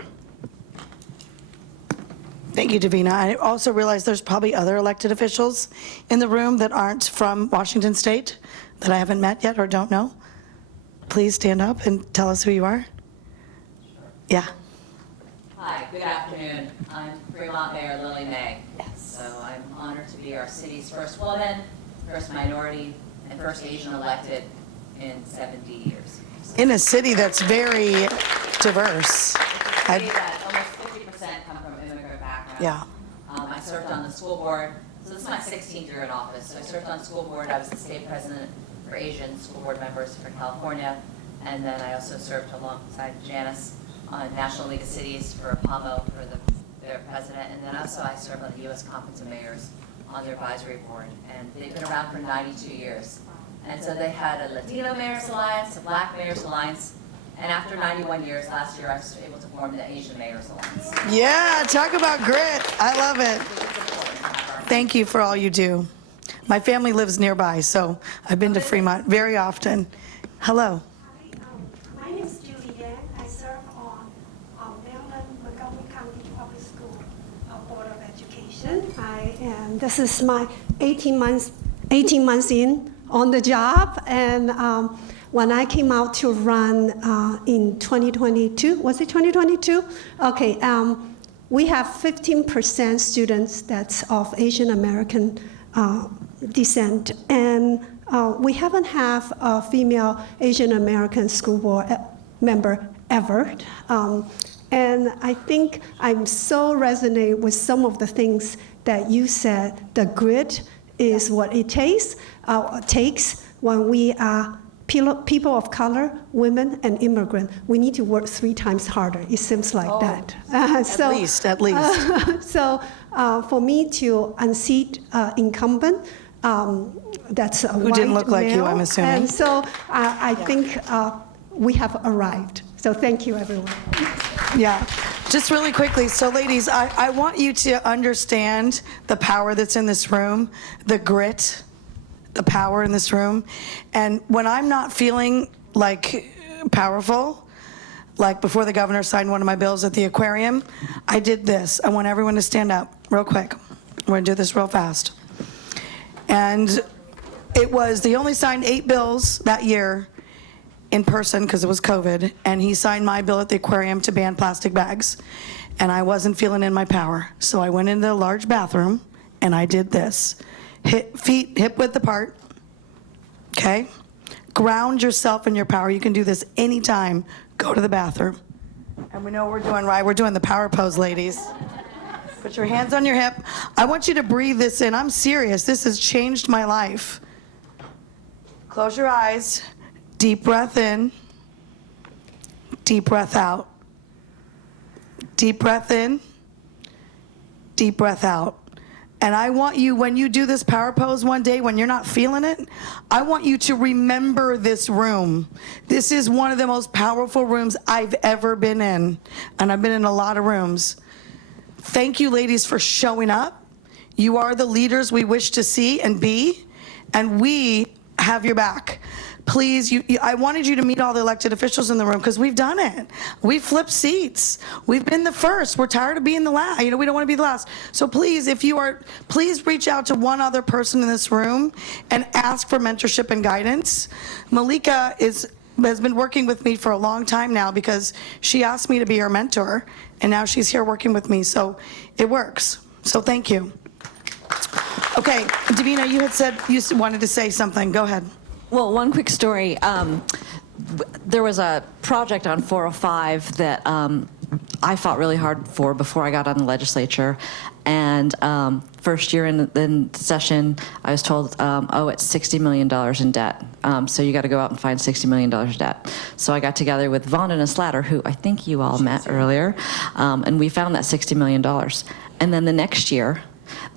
Thank you, Davina. I also realize there's probably other elected officials in the room that aren't from Washington State that I haven't met yet or don't know. Please stand up and tell us who you are. Yeah. Hi, good afternoon. I'm Fremont Mayor Lily May. Yes. So I'm honored to be our city's first woman, first minority, and first Asian elected in 70 years. In a city that's very diverse. It's a city that almost 50% come from immigrant background. Yeah. I served on the school board. So this is my 16th year in office. So I served on the school board. I was the state president for Asian school board members for California. And then I also served alongside Janice on National League of Cities for APAMO for their president, and then also I serve on the U.S. Conference of Mayors on their advisory board, and they've been around for 92 years. And so they had a Latino Mayors Alliance, a Black Mayors Alliance, and after 91 years, last year I was able to form the Asian Mayors Alliance. Yeah, talk about grit. I love it. Thank you for all you do. My family lives nearby, so I've been to Fremont very often. Hello. My name is Julianne. I serve on Maryland Montgomery County Public School Board of Education. This is my 18 months in on the job, and when I came out to run in 2022, was it 2022? Okay, we have 15% students that's of Asian American descent, and we haven't had a female Asian American school board member ever. And I think I'm so resonate with some of the things that you said. The grit is what it takes when we are people of color, women, and immigrant. We need to work 3 times harder. It seems like that. At least. So for me to unseat incumbent, that's a Who didn't look like you, male. I'm assuming. And so I think we have arrived. So thank you, everyone. Yeah, just really quickly. So ladies, I want you to understand the power that's in this room, the grit, the power in this room. And when I'm not feeling like powerful, like before the governor signed one of my bills at the aquarium, I did this. I want everyone to stand up real quick. We're gonna do this real fast. And he only signed 8 bills that year in person because it was COVID, and he signed my bill at the aquarium to ban plastic bags. And I wasn't feeling in my power. So I went into the large bathroom and I did this. Feet hip width apart, okay? Ground yourself in your power. You can do this anytime. Go to the bathroom. And we know what we're doing, right? We're doing the power pose, ladies. Put your hands on your hip. I want you to breathe this in. I'm serious. This has changed my life. Close your eyes. Deep breath in. Deep breath out. Deep breath in. Deep breath out. And I want you, when you do this power pose one day, when you're not feeling it, I want you to remember this room. This is one of the most powerful rooms I've ever been in. And I've been in a lot of rooms. Thank you, ladies, for showing up. You are the leaders we wish to see and be, and we have your back. Please, I wanted you to meet all the elected officials in the room because we've done it. We've flipped seats. We've been the first. We're tired of being the last. We don't want to be the last. So please, please reach out to one other person in this room and ask for mentorship and guidance. Malika has been working with me for a long time now because she asked me to be her mentor, and now she's here working with me, so it works. So thank you. Okay, Davina, you had said you wanted to say something. Go ahead. Well, one quick story. There was a project on 405 that I fought really hard for before I got on the legislature. And first year in session, I was told, it's $60 million in debt. So you got to go out and find $60 million in debt. So I got together with Vonda Slatter, who I think you all met earlier, and we found that $60 million. And then the next year,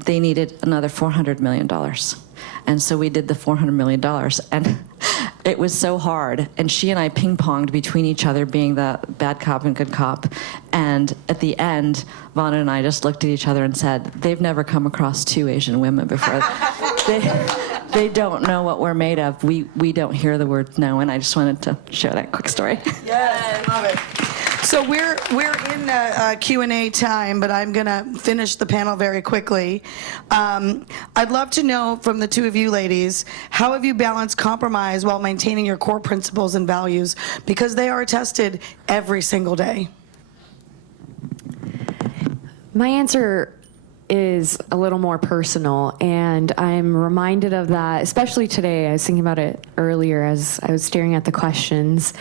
they needed another $400 million. And so we did the $400 million. And it was so hard. And she and I ping-ponged between each other, being the bad cop and good cop. And at the end, Vonda and I just looked at each other and said, they've never come across two Asian women before. They don't know what we're made of. We don't hear the word no. And I just wanted to share that quick story. Yes, love it. So we're in Q&A time, but I'm going to finish the panel very quickly. I'd love to know from the two of you ladies, how have you balanced compromise while maintaining your core principles and values? Because they are tested every single day. My answer is a little more personal, and I'm reminded of that, especially today. I was thinking about it earlier as I was staring at the questions.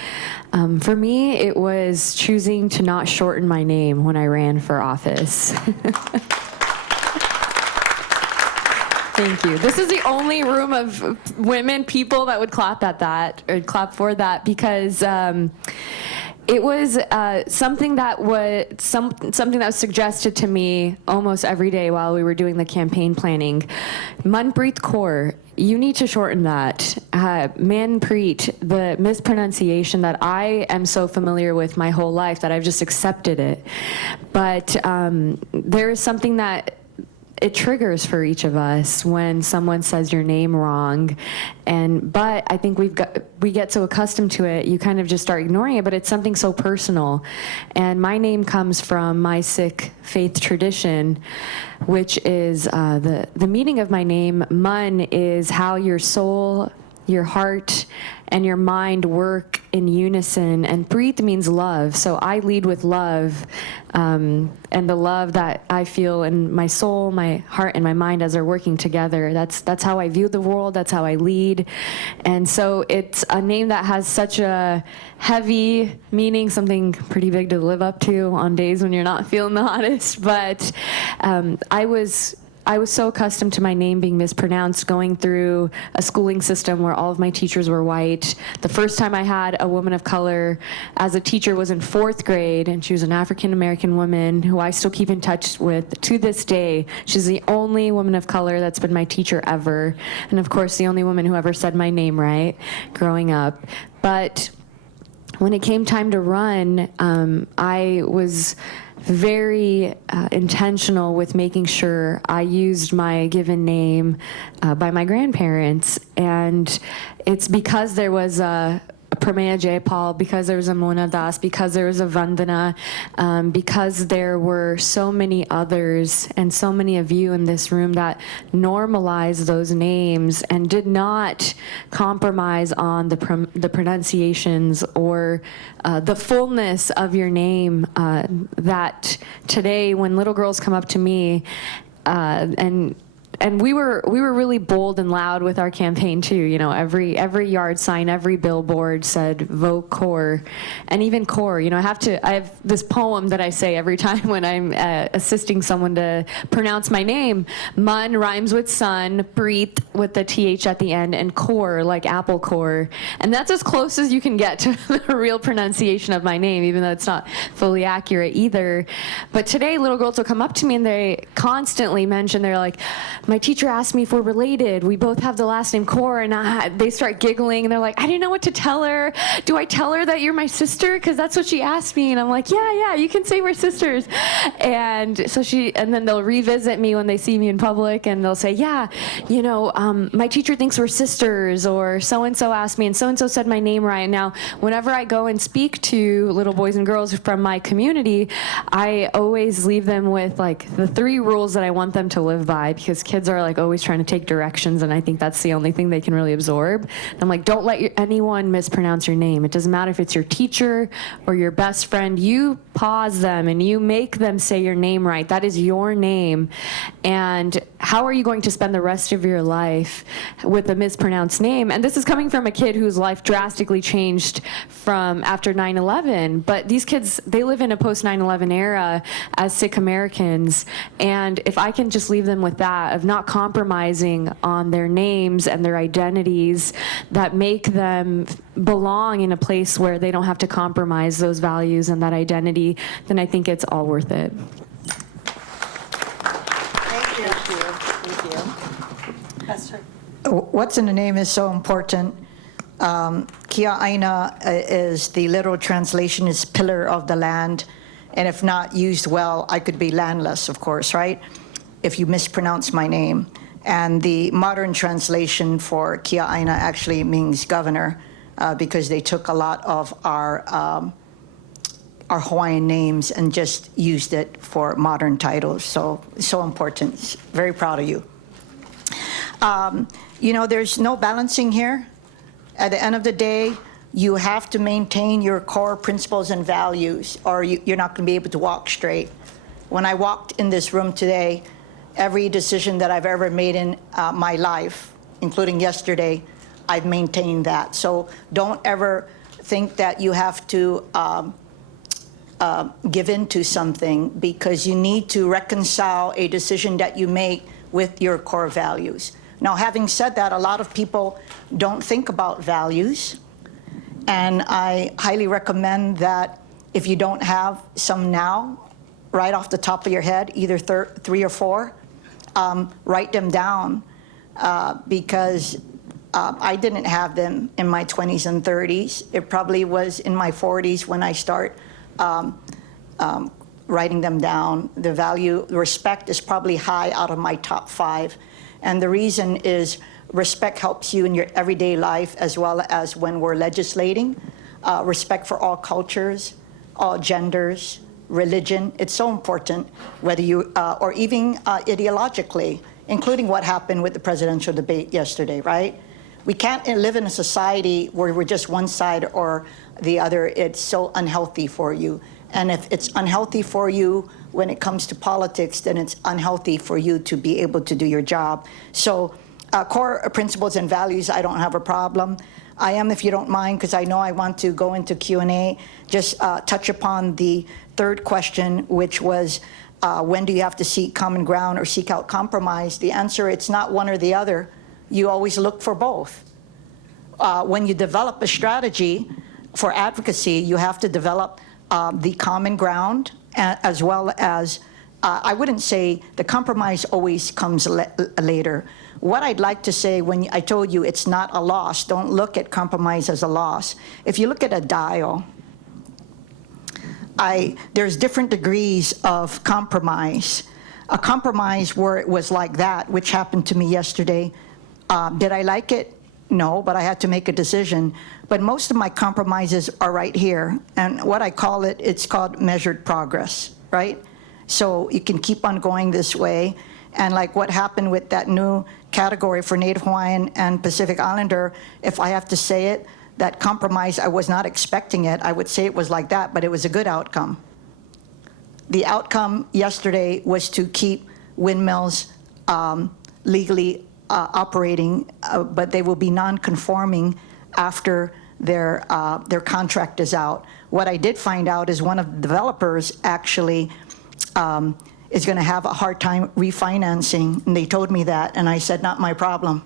For me, it was choosing to not shorten my name when I ran for office. Thank you. This is the only room of people that would clap at that, or clap for that, because it was something that was suggested to me almost every day while we were doing the campaign planning. Manpreet Kaur, you need to shorten that. Manpreet, the mispronunciation that I am so familiar with my whole life that I've just accepted it. But there is something that it triggers for each of us when someone says your name wrong, but I think we get so accustomed to it, you kind of just start ignoring it. But it's something so personal, and my name comes from my Sikh faith tradition, which is the meaning of my name. Mun is how your soul, your heart, and your mind work in unison, and Preet means love. So I lead with love, and the love that I feel in my soul, my heart, and my mind as they're working together. That's how I view the world. That's how I lead, and so it's a name that has such a heavy meaning, something pretty big to live up to on days when you're not feeling the hottest. But I was so accustomed to my name being mispronounced, going through a schooling system where all of my teachers were white. The first time I had a woman of color as a teacher was in 4th grade, and she was an African-American woman who I still keep in touch with to this day. She's the only woman of color that's been my teacher ever, and of course the only woman who ever said my name right growing up. But when it came time to run, I was very intentional with making sure I used my given name by my grandparents. And it's because there was a Prameya Jayapal, because there was a Mona Das, because there was a Vandana, because there were so many others and so many of you in this room that normalized those names and did not compromise on the pronunciations or the fullness of your name, that today when little girls come up to me and and we were really bold and loud with our campaign too. You know, every yard sign, every billboard said vote Kaur, and even Kaur. You know, I have this poem that I say every time when I'm assisting someone to pronounce my name. Mun rhymes with sun, Preet with the th at the end, and Kaur like apple core, and that's as close as you can get to the real pronunciation of my name, even though it's not fully accurate either. But today, little girls will come up to me and they constantly mention, they're like, my teacher asked me if we're related. We both have the last name Kaur, and they start giggling, and they're like, I didn't know what to tell her. Do I tell her that you're my sister? Because that's what she asked me. And I'm like, yeah, you can say we're sisters. And so and then they'll revisit me when they see me in public, and they'll say, yeah, you know, my teacher thinks we're sisters, or so-and-so asked me, and so-and-so said my name right. Now, whenever I go and speak to little boys and girls from my community, I always leave them with like the 3 rules that I want them to live by, because kids are like always trying to take directions, and I think that's the only thing they can really absorb. And I'm like, don't let anyone mispronounce your name. It doesn't matter if it's your teacher or your best friend. You pause them and you make them say your name right. That is your name. And how are you going to spend the rest of your life with a mispronounced name? And this is coming from a kid whose life drastically changed from after 9/11. But these kids, they live in a post 9/11 era as Sikh Americans. And if I can just leave them with that, of not compromising on their names and their identities that make them belong in a place where they don't have to compromise those values and that identity, then I think it's all worth it. Thank you. Esther. What's in the name is so important. āina is the literal translation is pillar of the land. And if not used well, I could be landless, of course, right? If you mispronounce my name. And the modern translation for āina actually means governor, because they took a lot of our Hawaiian names and just used it for modern titles. So important. Very proud of you. You know, there's no balancing here. At the end of the day, you have to maintain your core principles and values, or you're not going to be able to walk straight. When I walked in this room today, every decision that I've ever made in my life, including yesterday, I've maintained that. So don't ever think that you have to give in to something, because you need to reconcile a decision that you make with your core values. Now, having said that, a lot of people don't think about values, and I highly recommend that if you don't have some now, right off the top of your head, either 3 or 4, write them down, because I didn't have them in my 20s and 30s. It probably was in my 40s when I start writing them down. The value, respect is probably high out of my top 5. And the reason is respect helps you in your everyday life as well as when we're legislating. Respect for all cultures, all genders, religion. It's so important, whether you, or even ideologically, including what happened with the presidential debate yesterday, right? We can't live in a society where we're just one side or the other. It's so unhealthy for you. And if it's unhealthy for you when it comes to politics, then it's unhealthy for you to be able to do your job. So core principles and values, I don't have a problem. I am, if you don't mind, because I know I want to go into Q&A, just touch upon the 3rd question, which was, when do you have to seek common ground or seek out compromise? The answer, it's not one or the other. You always look for both. When you develop a strategy for advocacy, you have to develop the common ground, as well as, I wouldn't say the compromise always comes later. What I'd like to say, when I told you it's not a loss, don't look at compromise as a loss. If you look at a dial, there's different degrees of compromise. A compromise where it was like that, which happened to me yesterday, did I like it? No, but I had to make a decision. But most of my compromises are right here. And what I call it, it's called measured progress, right? So you can keep on going this way. And like what happened with that new category for Native Hawaiian and Pacific Islander, if I have to say it, that compromise, I was not expecting it. I would say it was like that, but it was a good outcome. The outcome yesterday was to keep windmills legally operating, but they will be non-conforming after their contract is out. What I did find out is one of the developers actually is going to have a hard time refinancing, and they told me that, and I said, not my problem.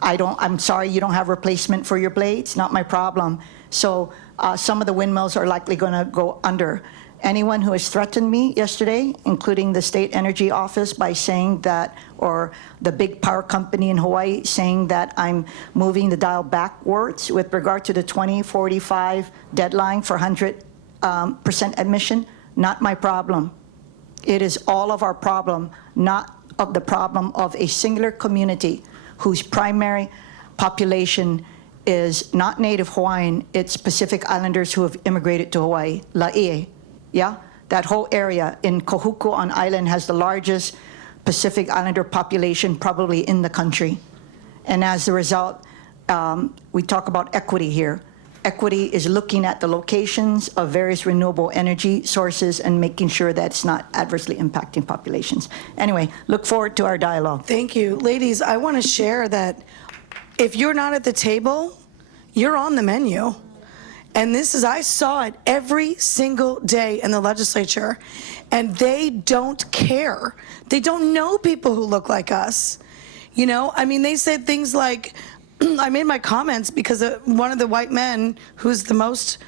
I'm sorry you don't have replacement for your blades, not my problem. So some of the windmills are likely going to go under. Anyone who has threatened me yesterday, including the state energy office, by saying that, or the big power company in Hawaii saying that I'm moving the dial backwards with regard to the 2045 deadline for 100% admission, not my problem. It is all of our problem, not of the problem of a singular community whose primary population is not native Hawaiian, it's Pacific Islanders who have immigrated to Hawaii, Laie. Yeah, that whole area in Kohuku on island has the largest Pacific Islander population probably in the country. And as a result, we talk about equity here. Equity is looking at the locations of various renewable energy sources and making sure that it's not adversely impacting populations. Anyway, look forward to our dialogue. Thank you. Ladies, I want to share that if you're not at the table, you're on the menu. And I saw it every single day in the legislature, and they don't care. They don't know people who look like us. You know, I mean, they said things like, I made my comments because one of the white men who's the most,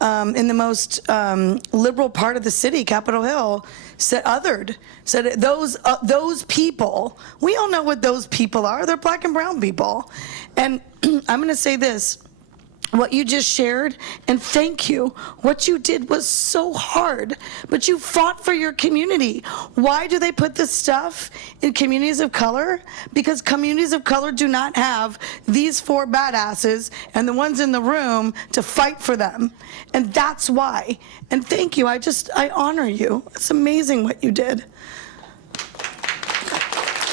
in the most liberal part of the city, Capitol Hill, said those people, we all know what those people are. They're black and brown people. And I'm going to say this. What you just shared, and thank you, what you did was so hard, but you fought for your community. Why do they put this stuff in communities of color? Because communities of color do not have these four badasses and the ones in the room to fight for them. And that's why. And thank you, I honor you. It's amazing what you did.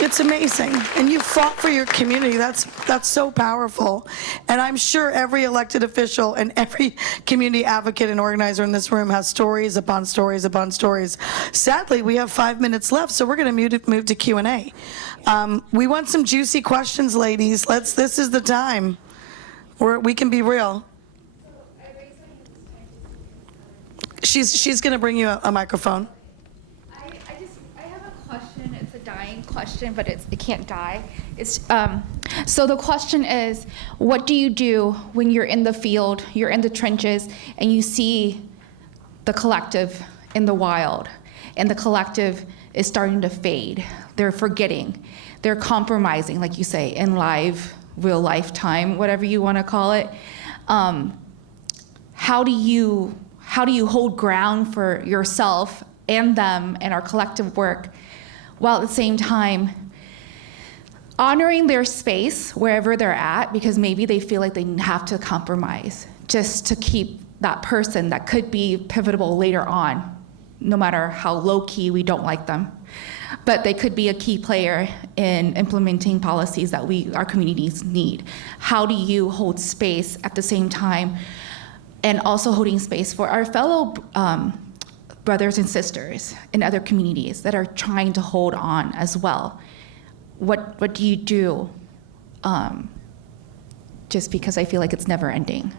It's amazing. And you fought for your community. That's so powerful. And I'm sure every elected official and every community advocate and organizer in this room has stories upon stories upon stories. Sadly, we have 5 minutes left, so we're going to move to Q&A. We want some juicy questions, ladies. This is the time where we can be real. She's going to bring you a microphone. Dying question, but it can't die. So the question is, what do you do when you're in the field, you're in the trenches, and you see the collective in the wild, and the collective is starting to fade? They're forgetting, they're compromising, like you say, in real life time, whatever you want to call it. How do you hold ground for yourself and them and our collective work, while at the same time honoring their space wherever they're at, because maybe they feel like they have to compromise just to keep that person that could be pivotal later on, no matter how low-key we don't like them. But they could be a key player in implementing policies that our communities need. How do you hold space at the same time, and also holding space for our fellow brothers and sisters in other communities that are trying to hold on as well? What do you do? Just because I feel like it's never ending.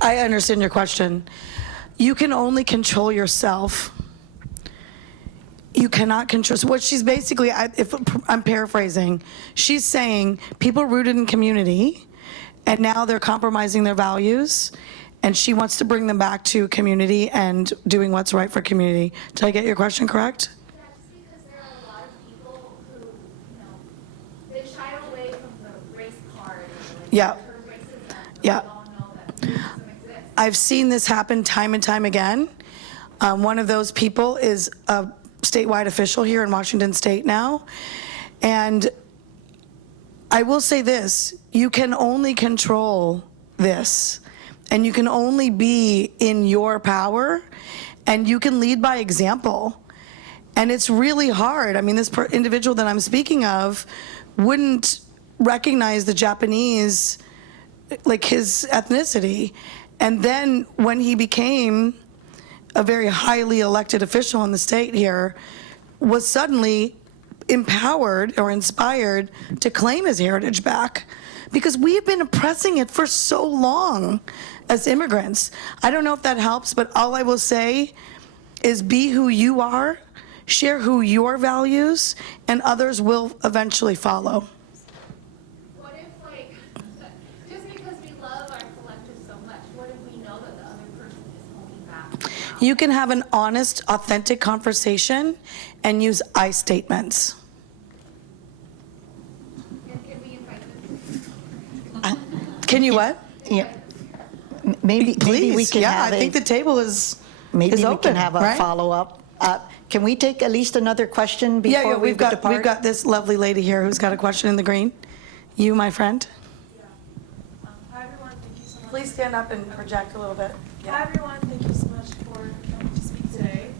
I understand your question. You can only control yourself. You cannot control. So what she's basically, if I'm paraphrasing, she's saying people rooted in community, and now they're compromising their values, and she wants to bring them back to community and doing what's right for community. Did I get your question correct? Yeah, just because there are a lot of people who, they shy away from the race card. Yeah. Racism. Yeah. We all know that racism exists. I've seen this happen time and time again. One of those people is a statewide official here in Washington State now. And I will say this, you can only control this. And you can only be in your power, and you can lead by example. And it's really hard. I mean, this individual that I'm speaking of wouldn't recognize the Japanese, like his ethnicity. And then when he became a very highly elected official in the state here, was suddenly empowered or inspired to claim his heritage back, because we have been oppressing it for so long as immigrants. I don't know if that helps, but all I will say is be who you are, share who your values, and others will eventually follow. What if, like, just because we love our collective so much, what if we know that the other person is holding back? You can have an honest, authentic conversation and use I statements. Can we invite them? Can you what? Yeah. Maybe Please, we can yeah, have I think the table is maybe we open, can have a right? follow-up. Can we take at least another question before Yeah, we we've depart? got this lovely lady here who's got a question in the green. You, my friend? Hi everyone, thank you so much. Please stand up and project a little bit. Hi everyone, thank you so much for coming to speak today.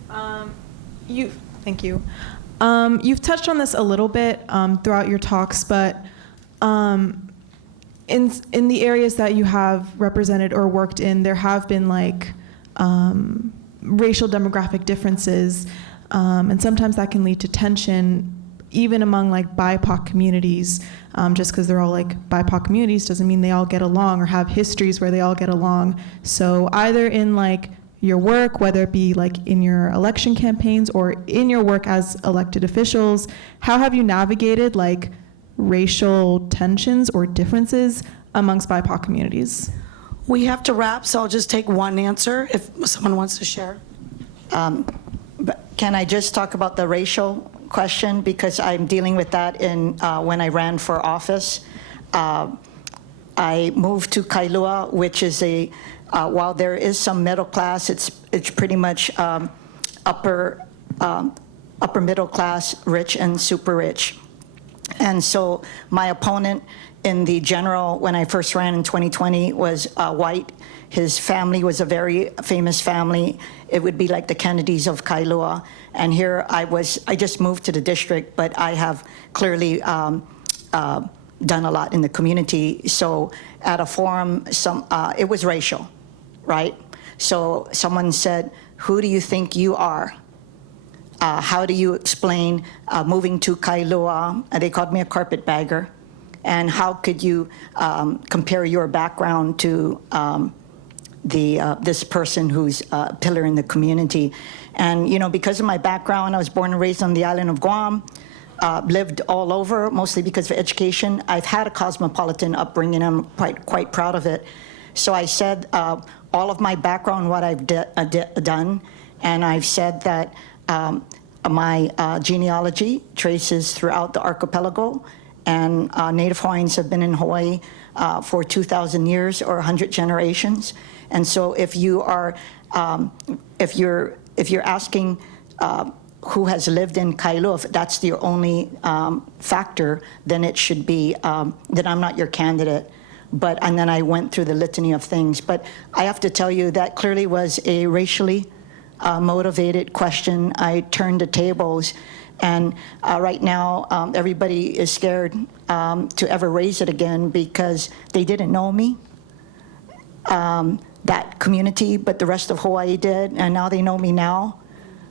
Thank you. You've touched on this a little bit throughout your talks, but in the areas that you have represented or worked in, there have been like racial demographic differences, and sometimes that can lead to tension, even among like BIPOC communities. Just because they're all like BIPOC communities doesn't mean they all get along or have histories where they all get along. So either in like your work, whether it be like in your election campaigns or in your work as elected officials, how have you navigated like racial tensions or differences amongst BIPOC communities? We have to wrap, so I'll just take one answer if someone wants to share. But can I just talk about the racial question, because I'm dealing with that in when I ran for office. I moved to Kailua, which is a while there is some middle class, it's pretty much upper middle class, rich and super rich. And so my opponent in the general, when I first ran in 2020, was white. His family was a very famous family. It would be like the Kennedys of Kailua. And here I just moved to the district, but I have clearly done a lot in the community. So at a forum, it was racial, right? So someone said, "Who do you think you are? How do you explain moving to Kailua?" They called me a carpetbagger. And how could you compare your background to this person who's a pillar in the community? And you know, because of my background, I was born and raised on the island of Guam, lived all over, mostly because of education. I've had a cosmopolitan upbringing. I'm quite proud of it. So I said all of my background, what I've done, and I've said that my genealogy traces throughout the archipelago, and Native Hawaiians have been in Hawaii for 2,000 years or 100 generations. And so if you are, if you're asking who has lived in Kailua, if that's the only factor, then it should be that I'm not your candidate. And then I went through the litany of things. But I have to tell you that clearly was a racially motivated question. I turned the tables. And right now, everybody is scared to ever raise it again because they didn't know me, that community, but the rest of Hawaii did, and now they know me now.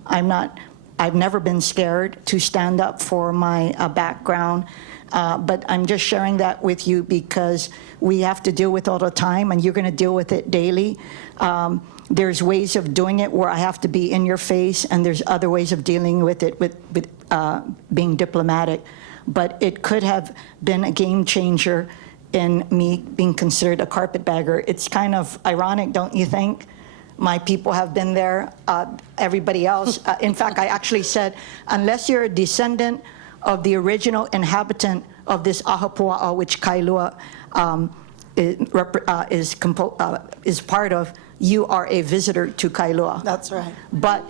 I've never been scared to stand up for my background, but I'm just sharing that with you because we have to deal with it all the time, and you're going to deal with it daily. There's ways of doing it where I have to be in your face, and there's other ways of dealing with it with being diplomatic. But it could have been a game changer in me being considered a carpetbagger. It's kind of ironic, don't you think? My people have been there, everybody else. In fact, I actually said, unless you're a descendant of the original inhabitant of this Ahapua'a, which Kailua is part of, you are a visitor to Kailua. That's right. But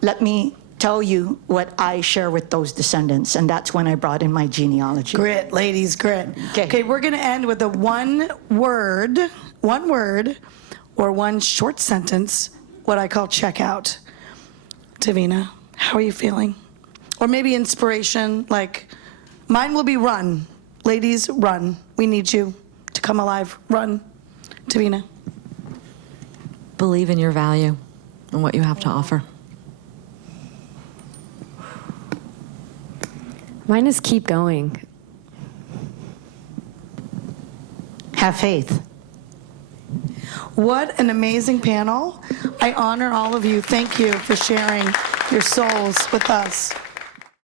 let me tell you what I share with those descendants, and that's when I brought in my genealogy. Grit, ladies, grit. Okay, we're going to end with a one word, or one short sentence, what I call checkout. Davina, how are you feeling? Or maybe inspiration, like mine will be run. Ladies, run. We need you to come alive. Run. Davina. Believe in your value and what you have to offer. Mine is keep going. Have faith. What an amazing panel. I honor all of you. Thank you for sharing your souls with us.